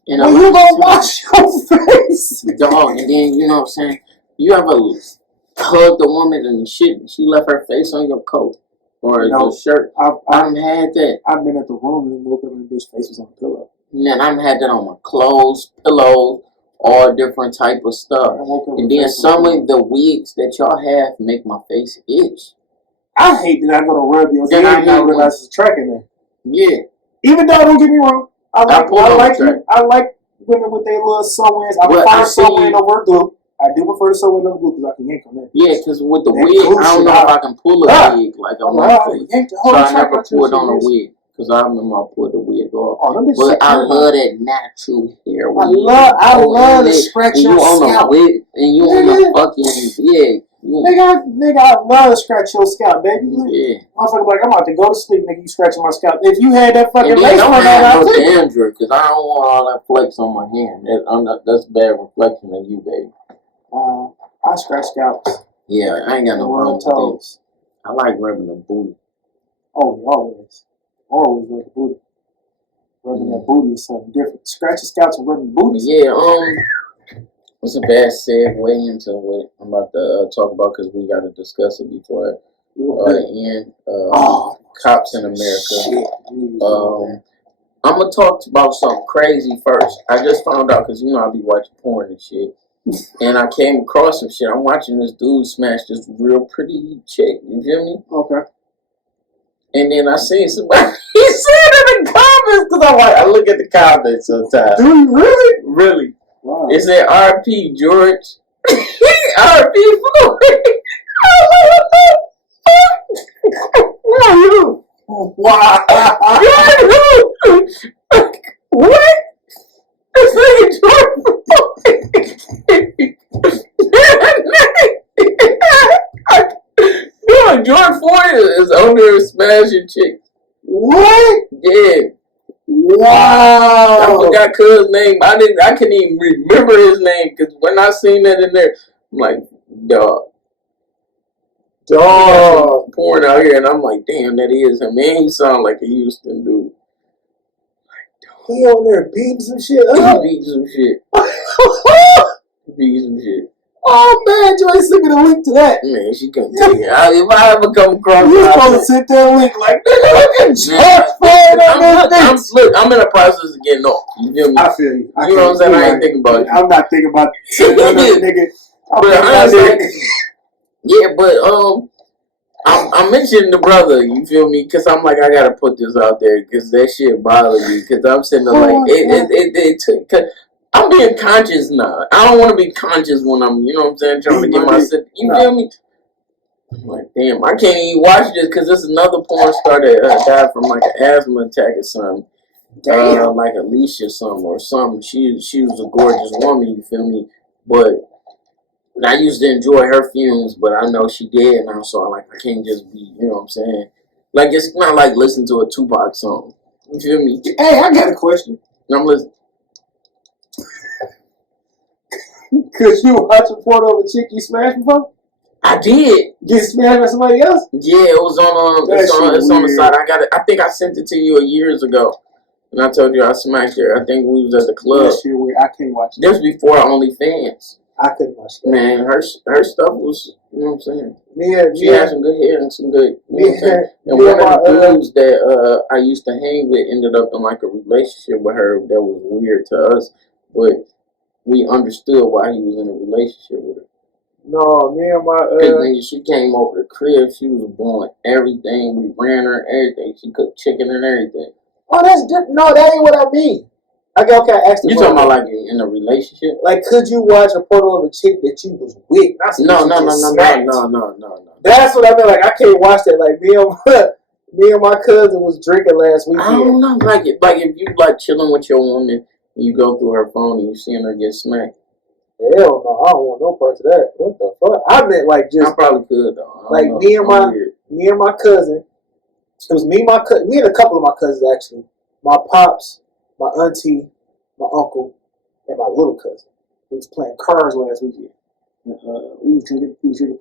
And when you gonna wash your face? Dog, and then, you know what I'm saying? You ever hugged a woman and she left her face on your coat or your shirt? I've had that. I've been at the room and woke up and the bitch's face was on the pillow. Man, I've had that on my clothes, pillows, all different type of stuff. And then some of the wigs that y'all have make my face itch. I hate that I go to rub your head and I realize it's a track in there. Yeah. Even though, don't get me wrong, I like women with their little sew-ins. I prefer sew-in over glue. I do prefer sew-in over glue because I can yank them in. Yeah, because with the wig, I don't know if I can pull a wig like on my face. So I never pulled on a wig. Because I remember I pulled the wig off. But I love that natural hair. I love the scratch your scalp. And you on the fucking wig. Nigga, I love to scratch your scalp, baby. Yeah. Motherfucker, like, I'm about to go to sleep, nigga, you scratching my scalp. If you had that fucking lace on that, no dandruff, because I don't want all that flakes on my hand. That's bad reflection of you, baby. I scratch scalps. Yeah, I ain't got no problem with that. I like rubbing the booty. Oh, always. Always rub the booty. Rubbing that booty is something different. Scratching scalps and rubbing booties. Yeah, it's a bad segue into what I'm about to talk about because we got to discuss it before the end. Cops in America. I'm going to talk about something crazy first. I just found out because, I be watching porn and shit. And I came across some shit. I'm watching this dude smash this real pretty chick. You feel me? Okay. And then I seen somebody, he said in the comments, because I look at the comments sometimes. Do you really? Really. Wow. It said R.P. George. R.P. Floyd. Wow. What? This nigga George Floyd. George Floyd is on there smashing chicks. What? Yeah. Wow. I forgot cuz name. I couldn't even remember his name because when I seen that in there, I'm like, dog. Porn out here, and I'm like, damn, that is him. Man, he sound like a Houston dude. He on there beating some shit up. He beating some shit. Beating some shit. Oh man, Joy, send me the link to that. Man, she couldn't tell you. If I ever come across you supposed to send that link like, nigga, look at George Floyd on this thing. I'm in the process of getting off. You feel me? I feel you. You know what I'm saying? I ain't thinking about it. I'm not thinking about it. Nigga. Yeah, but I'm mentioning the brother, you feel me? Because I'm like, I gotta put this out there because that shit bothers me. Because I'm sitting there like, I'm being conscious now. I don't want to be conscious when I'm, you know what I'm saying, trying to get myself. You feel me? I'm like, damn, I can't even watch this because this is another porn star that died from like an asthma attack or something. Like Alicia or something. She was a gorgeous woman, you feel me? But I used to enjoy her fumes, but I know she dead now, so I can't just be, you know what I'm saying? Like, it's not like listening to a Tupac song. You feel me? Hey, I got a question. I'm listening. Could you watch a porn of a chick you smashed before? I did. Get smashed by somebody else? Yeah, it was on it's on the side. I think I sent it to you years ago. And I told you I smacked her. I think we was at the club. That shit weird. I can't watch that. This was before OnlyFans. I couldn't watch that. Man, her stuff was, you know what I'm saying? She had some good hair and some good, you know what I'm saying? And one of the dudes that I used to hang with ended up in like a relationship with her that was weird to us, but we understood why he was in a relationship with her. No, me and my when she came over the crib, she was doing everything. We ran her everything. She cooked chicken and everything. Oh, that's different. No, that ain't what I mean. Okay, I asked you. You talking about like in a relationship? Like, could you watch a porno of a chick that you was with? No. That's what I mean. Like, I can't watch that. Like, me and my cousin was drinking last weekend. I don't know. Like if you like chilling with your woman and you go through her phone and you seeing her get smacked. Hell no, I don't want no parts of that. What the fuck? I meant like just. I probably could though. Like me and my cousin It was me, me and a couple of my cousins actually. My pops, my auntie, my uncle, and my little cousin. We was playing cards last weekend. And, we was drinking Patron.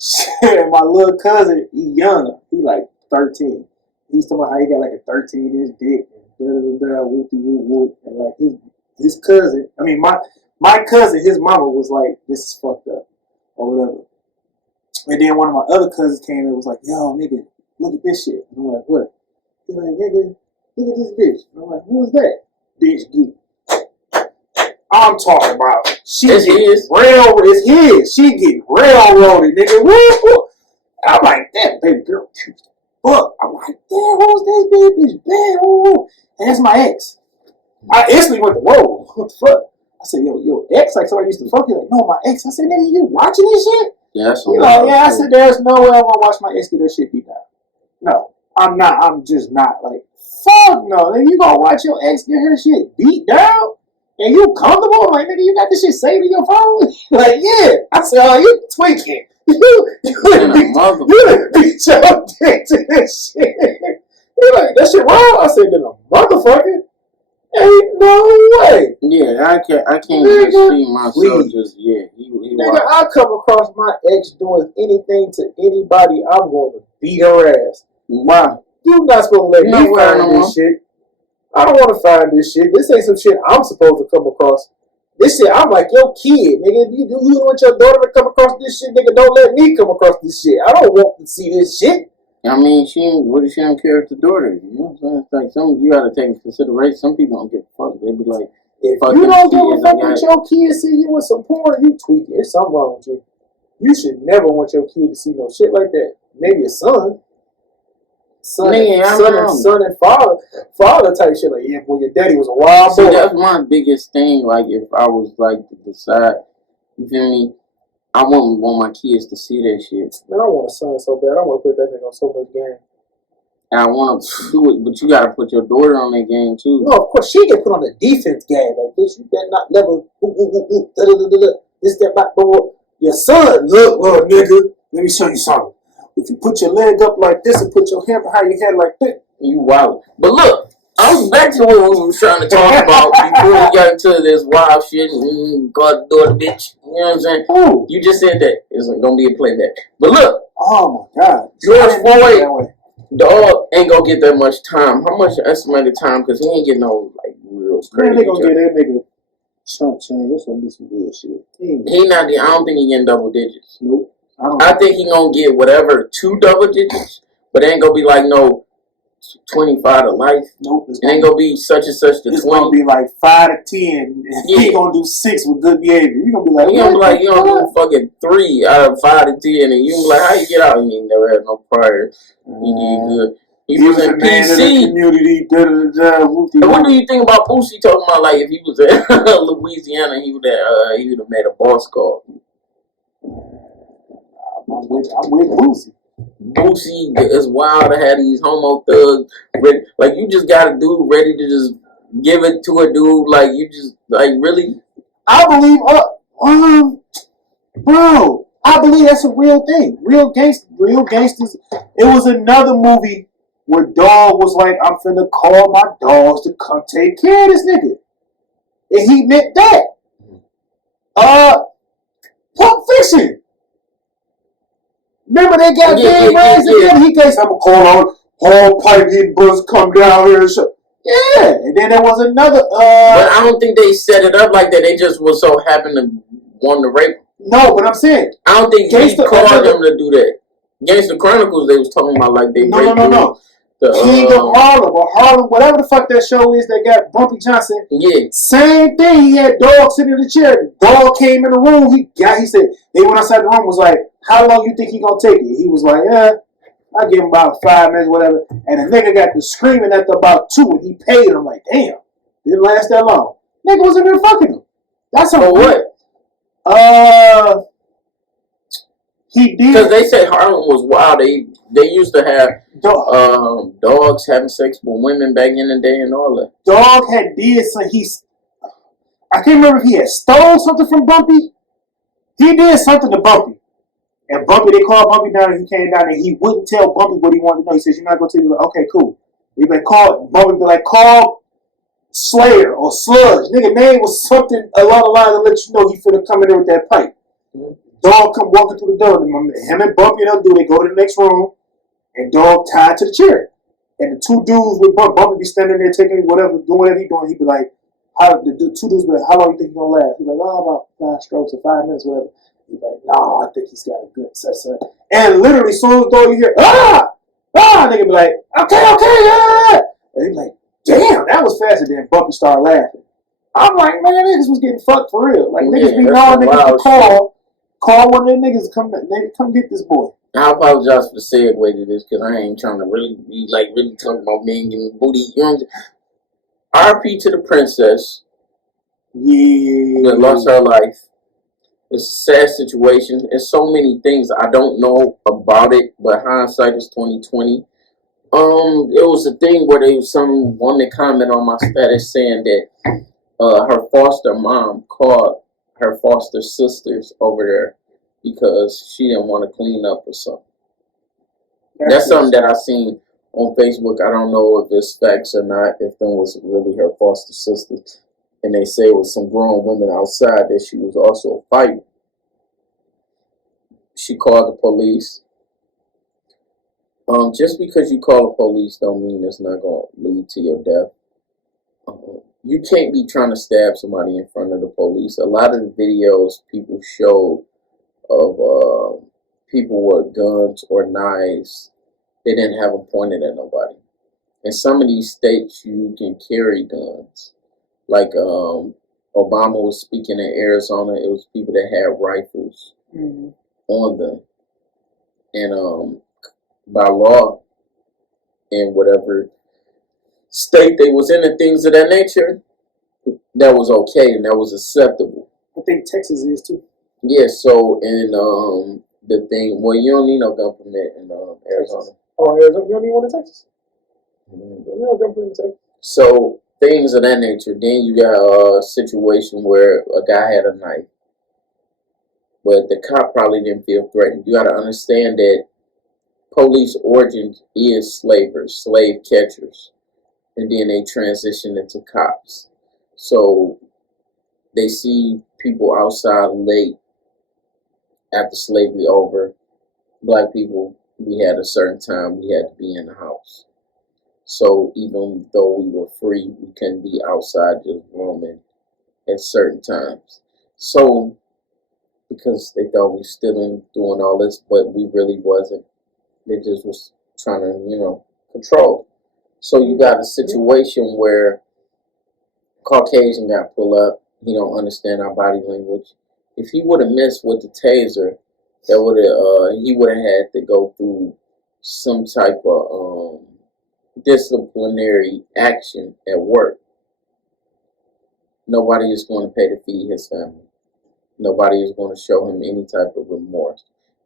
Shit, my little cousin, he young. He like 13. He's talking about how he got like a 13-inch dick and whoopty whoop whoop. And like his cousin, I mean my cousin, his mama was like, this is fucked up or whatever. And then one of my other cousins came and was like, yo, nigga, look at this shit. And I'm like, what? He's like, nigga, look at this bitch. And I'm like, who is that? Bitch geek. I'm talking about she It's getting his. railroaded. It's his. She getting railroaded, nigga. Woo, woo. I'm like, that baby girl. Fuck. I'm like, damn, who's this bitch? Bad. Woo. And that's my ex. I instantly went to, whoa, what the fuck? I said, yo, ex, like somebody used to fuck you. Like, no, my ex. I said, nigga, you watching this shit? Yeah, that's You know, yeah, I said, there's no way I'm gonna watch my ex get her shit beat down. No, I'm not. I'm just not. Like, fuck no. Nigga, you gonna watch your ex get her shit beat down? And you comfortable? I'm like, nigga, you got this shit saved in your phone? Like, yeah. I said, oh, you tweaking. You done beat your dick to this shit. You're like, that shit wrong? I said, then a motherfucker? Ain't no way. Yeah, I can't Nigga, just see myself please. just, he Nigga, I come across my ex doing anything to anybody, I'm going to beat her ass. Why? You're not supposed to let me Nowhere find no more. this shit. I don't want to find this shit. This ain't some shit I'm supposed to come across. This shit, I'm like, yo, kid, nigga, you want your daughter to come across this shit, nigga, don't let me come across this shit. I don't want to see this shit. I mean, she don't care if the daughter, you know what I'm saying? It's like you gotta take into consideration. Some people don't give a fuck. They be like, If fuck you them don't give a kids, fuck I with got- your kid see you with some porn, you tweaking. There's something wrong with you. You should never want your kid to see no shit like that. Maybe a son. Son and father type shit. Like, yeah, boy, your daddy was a wild See, boy. that's my biggest thing. Like, if I was like to decide, you feel me? I wouldn't want my kids to see that shit. Man, I want a son so bad. I want to put that nigga on so much game. And I want to do it, but you gotta put your daughter on that game too. No, of course, she get put on the defense game. Like, bitch, you better not never, this, that, that, your son, look, little nigga, let me show you something. If you put your leg up like this and put your hand behind your head like that, You wild. But look, I was back to what we was trying to talk about before we got into this wild shit and God daughter bitch. You know what I'm saying? ooh, You just said that. It's gonna be a playback. But look, oh my God. George Floyd, That way. dog ain't gonna get that much time. How much estimated time? Because he ain't getting no like real Man, crazy. they gonna get that nigga chunk change. That's gonna be some bullshit. He not. I don't think he getting double digits. Nope. I think he gonna get whatever 2 double digits, but it ain't gonna be like no 25 to life. Nope. It ain't gonna be such and such to It's 20. gonna be like 5 to 10. And Yeah. he gonna do 6 with good behavior. You gonna be like, You gonna be like, you what the don't do fucking 3 out of 5 to 10, and you be like, how you get out? You ain't never had no prior. You did good. He was in a man of the PC. community. And what do you think about Boosie talking about like if he was in Louisiana, he would have made a boss call? I'm with Boosie. Boosie is wild to have these homo thugs ready. Like you just got a dude ready to just give it to a dude. Like you just like really. I believe, bro, I believe that's a real thing. Real gangsters. It was another movie where Dog was like, I'm finna call my dogs to come take care of this nigga. And he meant that. Pulp Fiction. Remember they got Big Rams again? He takes, I'm gonna call on all pipe hitting brothers come down here and shit. Yeah, and then there was another. But I don't think they set it up like that. They just was so happened to want to rape. No, but I'm saying I don't think he Gangsta called them to do that. Gangsta Chronicles, they was talking about like they raped no. the King of Harlem or Harlem, whatever the fuck that show is. That got Bumpy Johnson. Yeah. Same thing. He had Dog sitting in the chair. Dog came in the room. He said they went outside the room. Was like, how long you think he gonna take it? He was like, I give him about 5 minutes, whatever. And the nigga got to screaming after about 2, and he paid him. Like, damn, didn't last that long. Nigga was in there fucking him. That's a what? He did. Because they said Harlem was wild. They used to have dogs having sex with women back in the day and all that. Dog had did so I can't remember if he had stole something from Bumpy. He did something to Bumpy. And Bumpy, they called Bumpy down and he came down and he wouldn't tell Bumpy what he wanted to know. He says, "You're not going to tell me." Like, okay, cool. He'd be like, call Bumpy, be like, call Slayer or Sludge. Nigga name was something along the line to let you know he finna come in there with that pipe. Dog come walking through the door. Him and Bumpy and them dude, they go to the next room and Dog tied to the chair. And the two dudes with Bumpy be standing there taking whatever, doing whatever he doing. He be like, two dudes be like, "How long you think he gonna last?" He be like, "Oh, about 5 strokes or 5 minutes, whatever." He be like, "No, I think he's got a good set." And literally, as soon as the door you hear, nigga be like, "Okay, yeah." And he be like, "Damn, that was fast." And then Bumpy started laughing. I'm like, man, niggas was getting fucked for real. Like, niggas be knowing niggas to call one of them niggas, come get this boy. I apologize for the segue to this because I ain't trying to really be like really talking about men getting booty. You know, RP to the princess. Yeah. That lost her life. It's a sad situation. There's so many things I don't know about it, but hindsight is 2020. It was a thing where there was some woman comment on my status saying that her foster mom called her foster sisters over there because she didn't want to clean up or something. That's something that I seen on Facebook. I don't know if it's facts or not, if them was really her foster sisters. And they say it was some grown women outside that she was also fighting. She called the police. Just because you call the police don't mean it's not going to lead to your death. You can't be trying to stab somebody in front of the police. A lot of the videos people showed of people with guns or knives, they didn't have them pointed at nobody. In some of these states, you can carry guns. Like Obama was speaking in Arizona, it was people that had rifles on them. And by law, in whatever state they was in and things of that nature, that was okay and that was acceptable. I think Texas is too. Yeah, so in the thing, well, you don't need no gun permit in Arizona. Texas. Oh, Arizona? You don't need one in Texas? You don't need no gun permit in Texas. So things of that nature. Then you got a situation where a guy had a knife, but the cop probably didn't feel threatened. You got to understand that police origin is slavers, slave catchers, and then they transition into cops. So they see people outside late after slavery over. Black people, we had a certain time we had to be in the house. So even though we were free, we couldn't be outside just roaming at certain times. So because they thought we still in doing all this, but we really wasn't. They just was trying to, control. So you got a situation where Caucasian guy pull up. He don't understand our body language. If he would have missed with the taser, that would have he would have had to go through some type of disciplinary action at work. Nobody is going to pay to feed his family. Nobody is going to show him any type of remorse.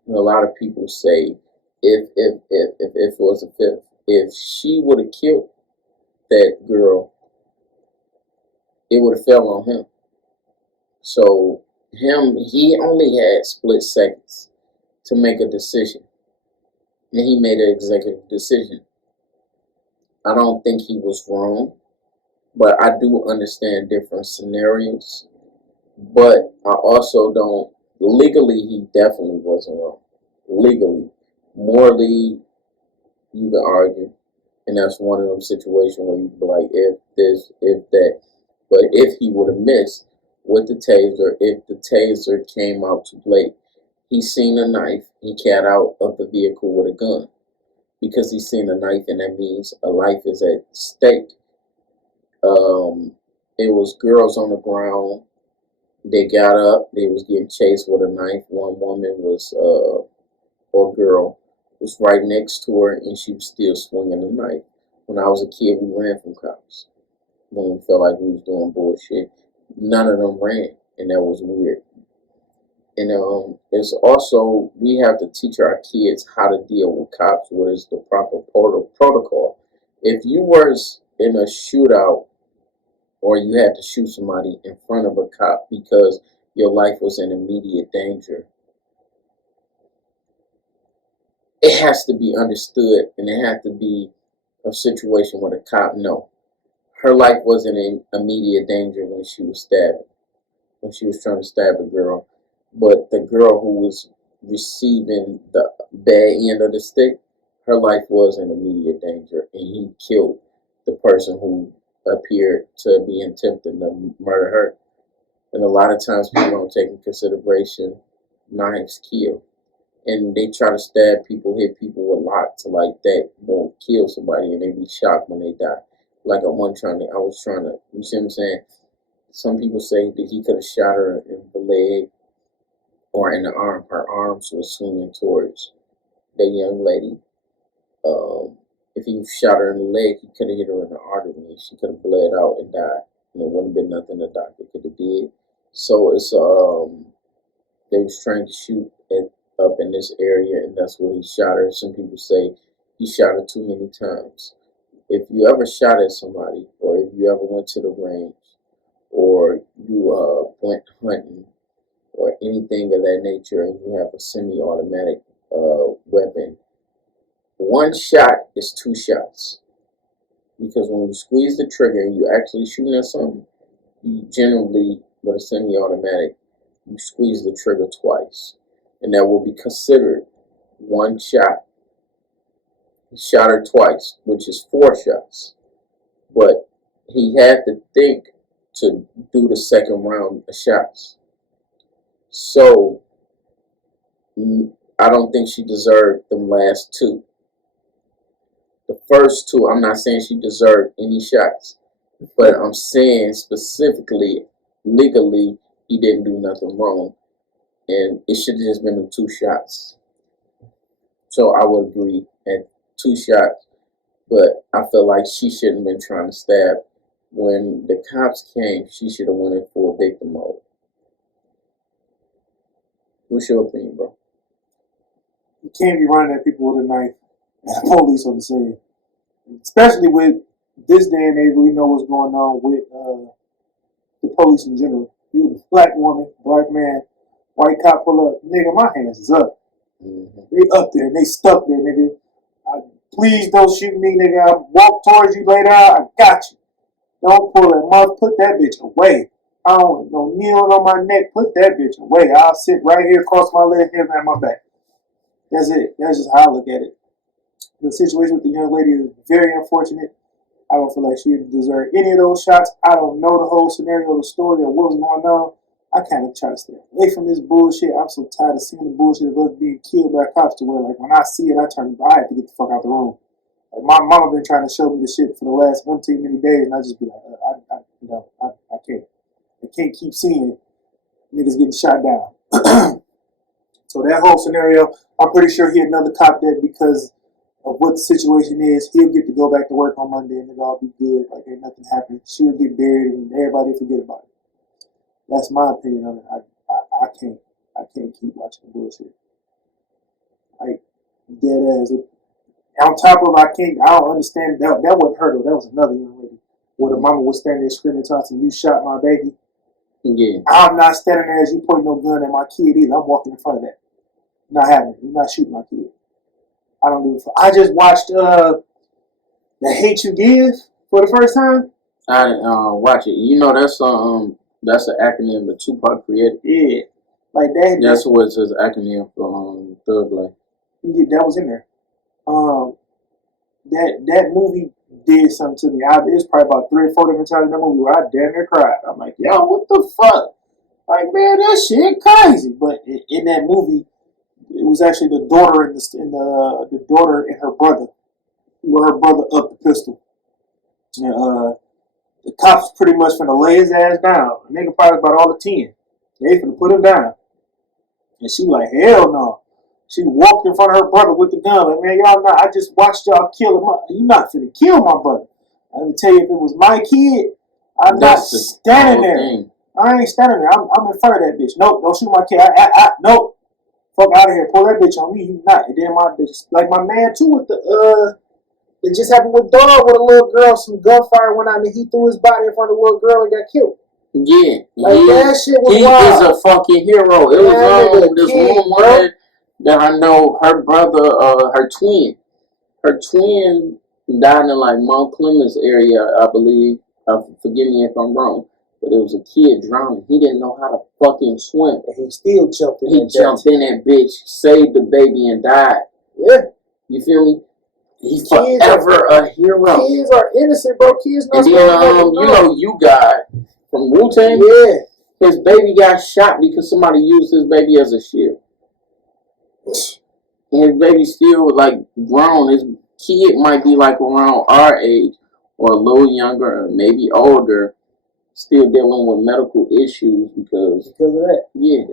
And a lot of people say, if it was a fifth, if she would have killed that girl, it would have fell on him. So he only had split seconds to make a decision, and he made an executive decision. I don't think he was wrong, but I do understand different scenarios. But I also don't, legally, he definitely wasn't wrong. Legally. Morally, you can argue. And that's one of them situations where you be like, if this, if that. But if he would have missed with the taser, if the taser came out too late, he seen a knife, he got out of the vehicle with a gun. Because he seen a knife, and that means a life is at stake. It was girls on the ground. They got up. They was getting chased with a knife. One woman was, or girl, was right next to her, and she was still swinging a knife. When I was a kid, we ran from cops. When we felt like we was doing bullshit, none of them ran, and that was weird. And it's also, we have to teach our kids how to deal with cops. What is the proper protocol? If you was in a shootout, or you had to shoot somebody in front of a cop because your life was in immediate danger, it has to be understood, and it has to be a situation where the cop know her life wasn't in immediate danger when she was stabbing, when she was trying to stab a girl, but the girl who was receiving the bad end of the stick, her life was in immediate danger, and he killed the person who appeared to be attempting to murder her. And a lot of times people don't take in consideration knives kill. And they try to stab people, hit people with lots like that, won't kill somebody, and they be shocked when they die. Like I was trying to, you see what I'm saying? Some people say that he could have shot her in the leg or in the arm. Her arms were swinging towards the young lady. If he shot her in the leg, he could have hit her in the artery, and she could have bled out and died. And there wouldn't have been nothing the doctor could have did. So it's they was trying to shoot up in this area, and that's where he shot her. Some people say he shot her too many times. If you ever shot at somebody, or if you ever went to the range, or you went hunting, or anything of that nature, and you have a semi-automatic weapon, one shot is two shots. Because when you squeeze the trigger and you actually shooting at something, you generally, with a semi-automatic, you squeeze the trigger twice. And that will be considered one shot. He shot her twice, which is 4 shots. But he had to think to do the second round of shots. So, I don't think she deserved them last 2. The first 2, I'm not saying she deserved any shots. But I'm saying specifically, legally, he didn't do nothing wrong. And it should have just been them 2 shots. So I would agree at 2 shots. But I feel like she shouldn't have been trying to stab. When the cops came, she should have went in full victim mode. What's your opinion, bro? You can't be running at people with a knife and the police on the scene. Especially with this day and age, we know what's going on with the police in general. You a black woman, black man, white cop pull up, nigga, my hands is up. Mm-hmm. They up there, they stuck there, nigga. Please don't shoot me, nigga. I walk towards you later, I got you. Don't pull that mother, put that bitch away. I don't no kneeling on my neck, put that bitch away. I'll sit right here, cross my leg, here, and my back. That's it. That's just how I look at it. The situation with the young lady is very unfortunate. I don't feel like she deserved any of those shots. I don't know the whole scenario, the story, or what was going on. I kind of try to stay away from this bullshit. I'm so tired of seeing the bullshit of us being killed by cops to where, like, when I see it, I have to get the fuck out the room. Like, my mama been trying to show me the shit for the last umpteen many days, and I just be like, I can't. I can't keep seeing niggas getting shot down. So that whole scenario, I'm pretty sure he another cop that because of what the situation is, he'll get to go back to work on Monday and it'll all be good. Like ain't nothing happening. She'll get buried and everybody will forget about it. That's my opinion on it. I can't keep watching the bullshit. Like dead ass. On top of I don't understand that wasn't her though. That was another young lady. Where the mama was standing there screaming, talking, "You shot my baby." Yeah. I'm not standing there as you pointing no gun at my kid either. I'm walking in front of that. Not having it. You're not shooting my kid. I don't give a fuck. I just watched The Hate U Give for the first time. I watch it. You know that's an acronym that Tupac created. Yeah, like that. That's what it says acronym for Thug Life. Yeah, that was in there. That movie did something to me. It was probably about 3 or 4 different times in that movie where I damn near cried. I'm like, yo, what the fuck? Like, man, that shit crazy. But in that movie, it was actually the daughter the daughter and her brother, where her brother upped the pistol. And the cops pretty much finna lay his ass down. The nigga probably about all the 10. They finna put him down. And she like, hell no. She walked in front of her brother with the gun. Like, man, y'all not. I just watched y'all kill him. You not finna kill my brother. Let me tell you, if it was my kid, I'm not standing there. Thing. I ain't standing there. I'm in front of that bitch. Nope, don't shoot my kid. Nope. Fuck out of here. Pull that bitch on me. You not. And then like my man too with it just happened with Dog with a little girl. Some gunfire went on and he threw his body in front of the little girl and got killed. Yeah. Like that shit was wild. He is a fucking hero. It was this woman that I know her brother, her twin died in like Mount Clemens area, I believe. Forgive me if I'm wrong, but it was a kid drowning. He didn't know how to fucking swim. And he still jumped in. He jumped in that bitch, saved the baby, and died. Yeah. You feel me? He's Kids forever a hero. Kids are innocent, bro. Kids not And then, you know, you got from Wu-Tang. Yeah. His baby got shot because somebody used his baby as a shield. And his baby still like grown. His kid might be like around our age or a little younger or maybe older, still dealing with medical issues because of that. Yeah.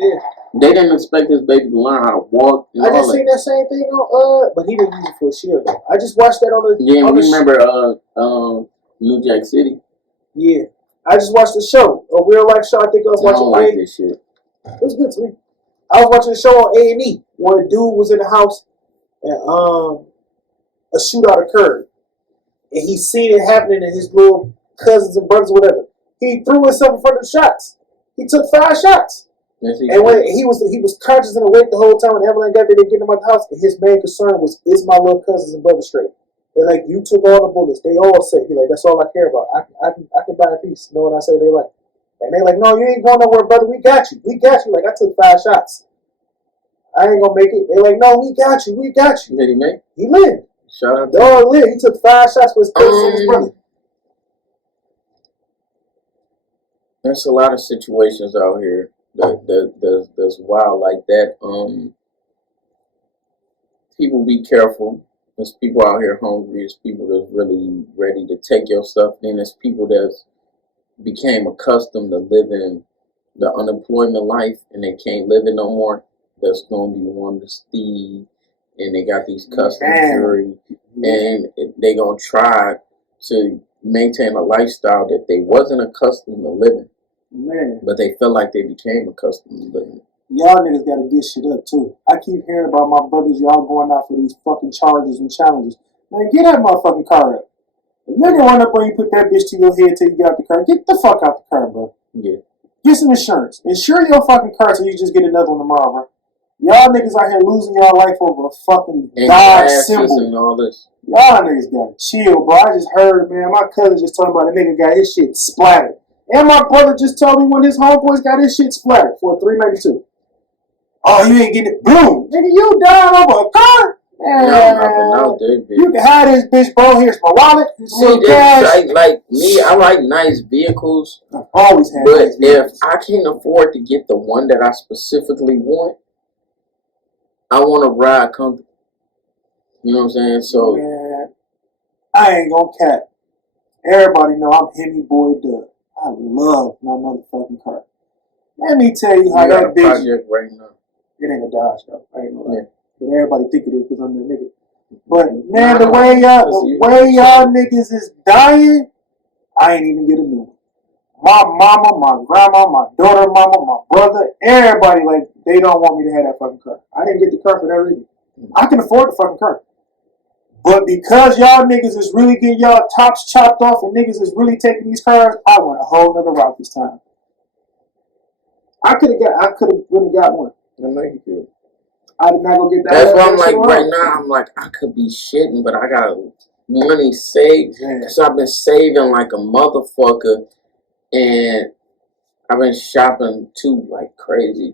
They didn't expect his baby to learn how to walk. And I just seen that same thing on but he didn't use it for a shield though. I just watched that on the remember New Jack City. Yeah. I just watched the show, a real life show. I think I was watching. I don't like this shit. It was good to me. I was watching a show on A&E where a dude was in the house and a shootout occurred, and he seen it happening to his little cousins and brothers, or whatever. He threw himself in front of the shots. He took 5 shots, and when he was conscious and awake the whole time. When Evelyn got there, they get him out the house, and his main concern was, is my little cousins and brothers straight? They're like, you took all the bullets. They all safe. He's like, that's all I care about. I can die in peace. Know what I say? They like. And they like, no, you ain't going nowhere, brother. We got you. We got you. Like, I took 5 shots. I ain't gonna make it. They like, no, we got you. We got you. Did he make? He lived. Shout out. Dog lived. He took 5 shots for his cousin and his brother. There's a lot of situations out here that's wild like that. People be careful. There's people out here hungry. There's people that's really ready to take your stuff. Then there's people that's became accustomed to living the unemployment life and they can't live it no more. That's gonna be one to steal, and they got these custom jury, and they gonna try to maintain a lifestyle that they wasn't accustomed to living. Man. But they felt like they became accustomed to living. Y'all niggas gotta get shit up too. I keep hearing about my brothers, y'all going out for these fucking charges and challenges. Man, get that motherfucking car up. If nigga run up on you, put that bitch to your head till you get out the car. Get the fuck out the car, bro. Yeah. Get some insurance. Insure your fucking car so you just get another one tomorrow, bro. Y'all niggas out here losing y'all life over a fucking God symbol. And all this. Y'all niggas gotta chill, bro. I just heard, man, my cousin just told me about a nigga got his shit splattered. And my brother just told me one of his homeboys got his shit splattered for a 392. Oh, you ain't getting it. Boom. Nigga, you died over a car? Man, you can have this bitch, bro. Here's my wallet. See, cash. Like me, I like nice vehicles. I've always had but nice vehicles. If I can't afford to get the one that I specifically want, I want to ride comfortable. You know what I'm saying? So, man, I ain't gonna cap. Everybody know I'm Hemi Boy Dub. I love my motherfucking car. Let me tell you how that bitch. Project right now. It ain't a Dodge though. I ain't gonna lie. But everybody think it is because I'm the nigga. But man, the way y'all niggas is dying, I ain't even get a new one. My mama, my grandma, my daughter, mama, my brother, everybody like they don't want me to have that fucking car. I didn't get the car for that reason. I can afford the fucking car. But because y'all niggas is really getting y'all tops chopped off and niggas is really taking these cars, I went a whole nother route this time. I could have really got one. I know you could. I did not go get that. That's why I'm like, right now, I'm like, I could be shitting, but I got money saved. Because I've been saving like a motherfucker. And I've been shopping too, like crazy.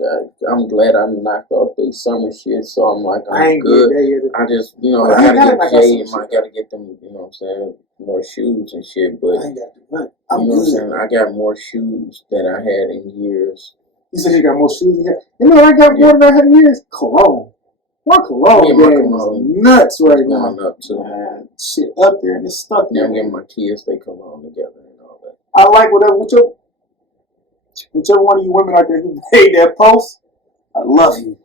I'm glad I knocked off the summer shit. So I'm like, I'm good. I just, I gotta get Jay and I gotta get them, you know what I'm saying, more shoes and shit. But, I ain't got to do nothing. You know what I'm saying? I got more shoes than I had in years. You said you got more shoes than you had? You know what I got more than I had in years? Cologne. My cologne game is nuts right now. Going up too. Man, shit up there and it's stuck there. I'm getting my kids, they cologne together and all that. I like whichever one of you women out there who made that post, I love you.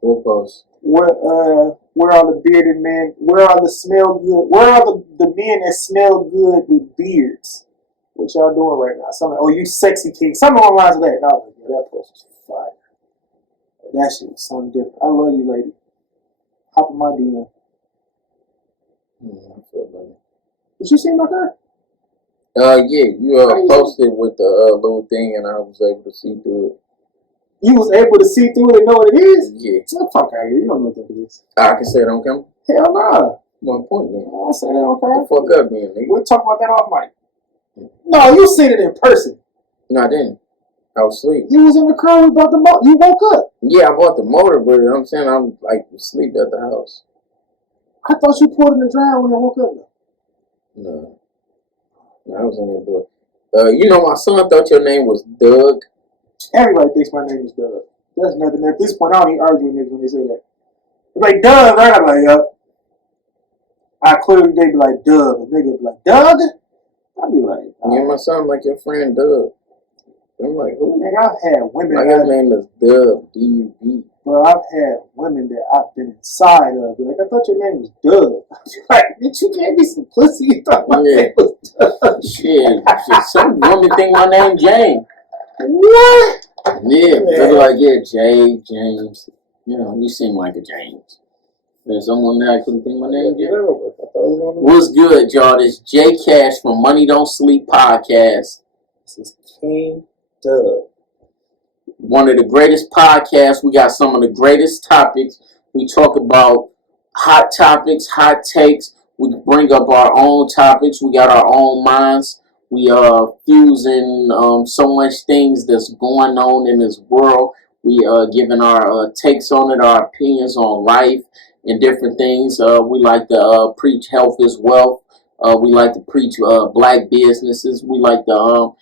What post? Where are the bearded men? Where are the smell good? Where are the men that smell good with beards? What y'all doing right now? Something, oh, you sexy king. Something along the lines of that. And I was like, yeah, that post was fire. That shit was something different. I love you, lady. Hop in my DM. I feel better. Did you see my car? Yeah, you posted with the little thing, and I was able to see through it. You was able to see through it and know what it is? Yeah. Get the fuck out of here. You don't know what that is. I can say it on camera. Hell no. One point then. I don't say that on camera. Fuck up then, nigga. We'll talk about that off mic. No, you seen it in person. No, I didn't. I was asleep. You was in the car about the motor. You woke up. Yeah, I bought the motor, but I'm saying I'm like asleep at the house. I thought you pulled in the driveway and woke up. No. No, I was in there, but you know, my son thought your name was Doug. Everybody thinks my name is Doug. That's nothing. At this point, I don't even argue with niggas when they say that. They're like, Doug, right? I'm like, yup. I clearly, they be like, Doug. And nigga be like, Doug? I'd be like, Yeah, my son like your friend Doug. I'm like, who? nigga, I've had women Like his name is Doug, D-U-B. bro, I've had women that I've been inside of. Like, I thought your name was Doug. Like, bitch, you gave me some pussy. You thought my name was Doug. Shit, some women think my name James. What? Yeah, they be like, yeah, Jay, James. You know, you seem like a James. There's someone that I couldn't think my name James. What's good, y'all? This Jay Cash from Money Don't Sleep podcast. This is King Doug. One of the greatest podcasts. We got some of the greatest topics. We talk about hot topics, hot takes. We bring up our own topics. We got our own minds. We fusing so much things that's going on in this world. We giving our takes on it, our opinions on life and different things. We like to preach health is wealth. We like to preach black businesses. We like to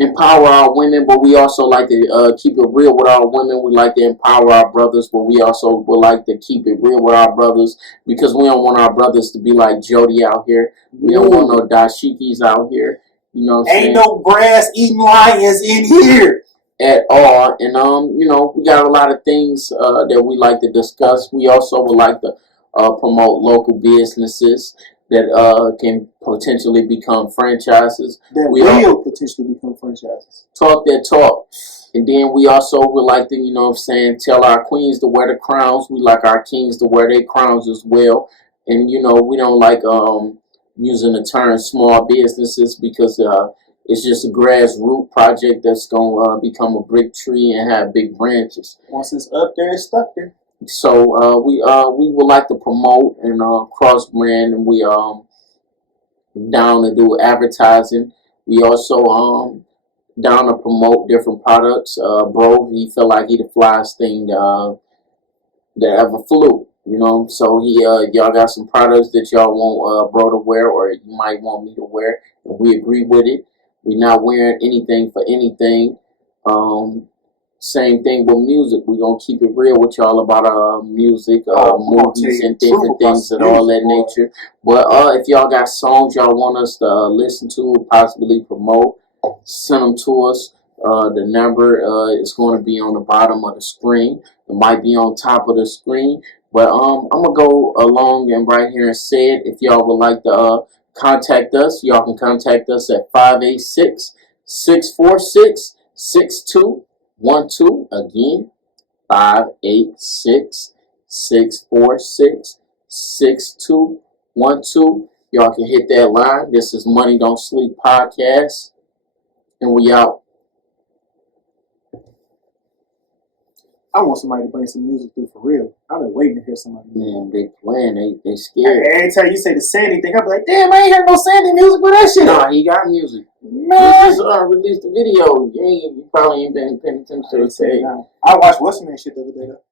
empower our women, but we also like to keep it real with our women. We like to empower our brothers, but we also would like to keep it real with our brothers because we don't want our brothers to be like Jody out here. We don't want no dashikis out here. You know what I'm saying? Ain't no grass eating lions in here. At all. And you know, we got a lot of things that we like to discuss. We also would like to promote local businesses that can potentially become franchises. That We will potentially become franchises. Talk that talk. And then we also would like to, you know what I'm saying, tell our queens to wear the crowns. We like our kings to wear their crowns as well. And, you know, we don't like using the term small businesses because it's just a grassroots project that's going to become a brick tree and have big branches. Once it's up there, it's stuck there. So we would like to promote and cross brand, and we down to do advertising. We also down to promote different products. Bro, he felt like he the flyest thing that ever flew. You know, so he y'all got some products that y'all want bro to wear, or you might want me to wear, and we agree with it. We're not wearing anything for anything. Same thing with music. We're going to keep it real with y'all about music, movies, and different things and all that nature. But if y'all got songs y'all want us to listen to, possibly promote, send them to us. The number is going to be on the bottom of the screen. It might be on top of the screen. But I'm going to go along and right here and say it. If y'all would like to contact us, y'all can contact us at 586-646-6212. Again, 586-646-6212. Y'all can hit that line. This is Money Don't Sleep podcast. And we out. I want somebody to bring some music through for real. I've been waiting to hear somebody. Man, they playing. They scared. Every time you say the Sandy thing, I'm like, damn, I ain't heard no Sandy music for that shit. Nah, he got music. Man. He just released the video. You probably ain't been paying attention to the thing. I watched what's the name shit the other day though.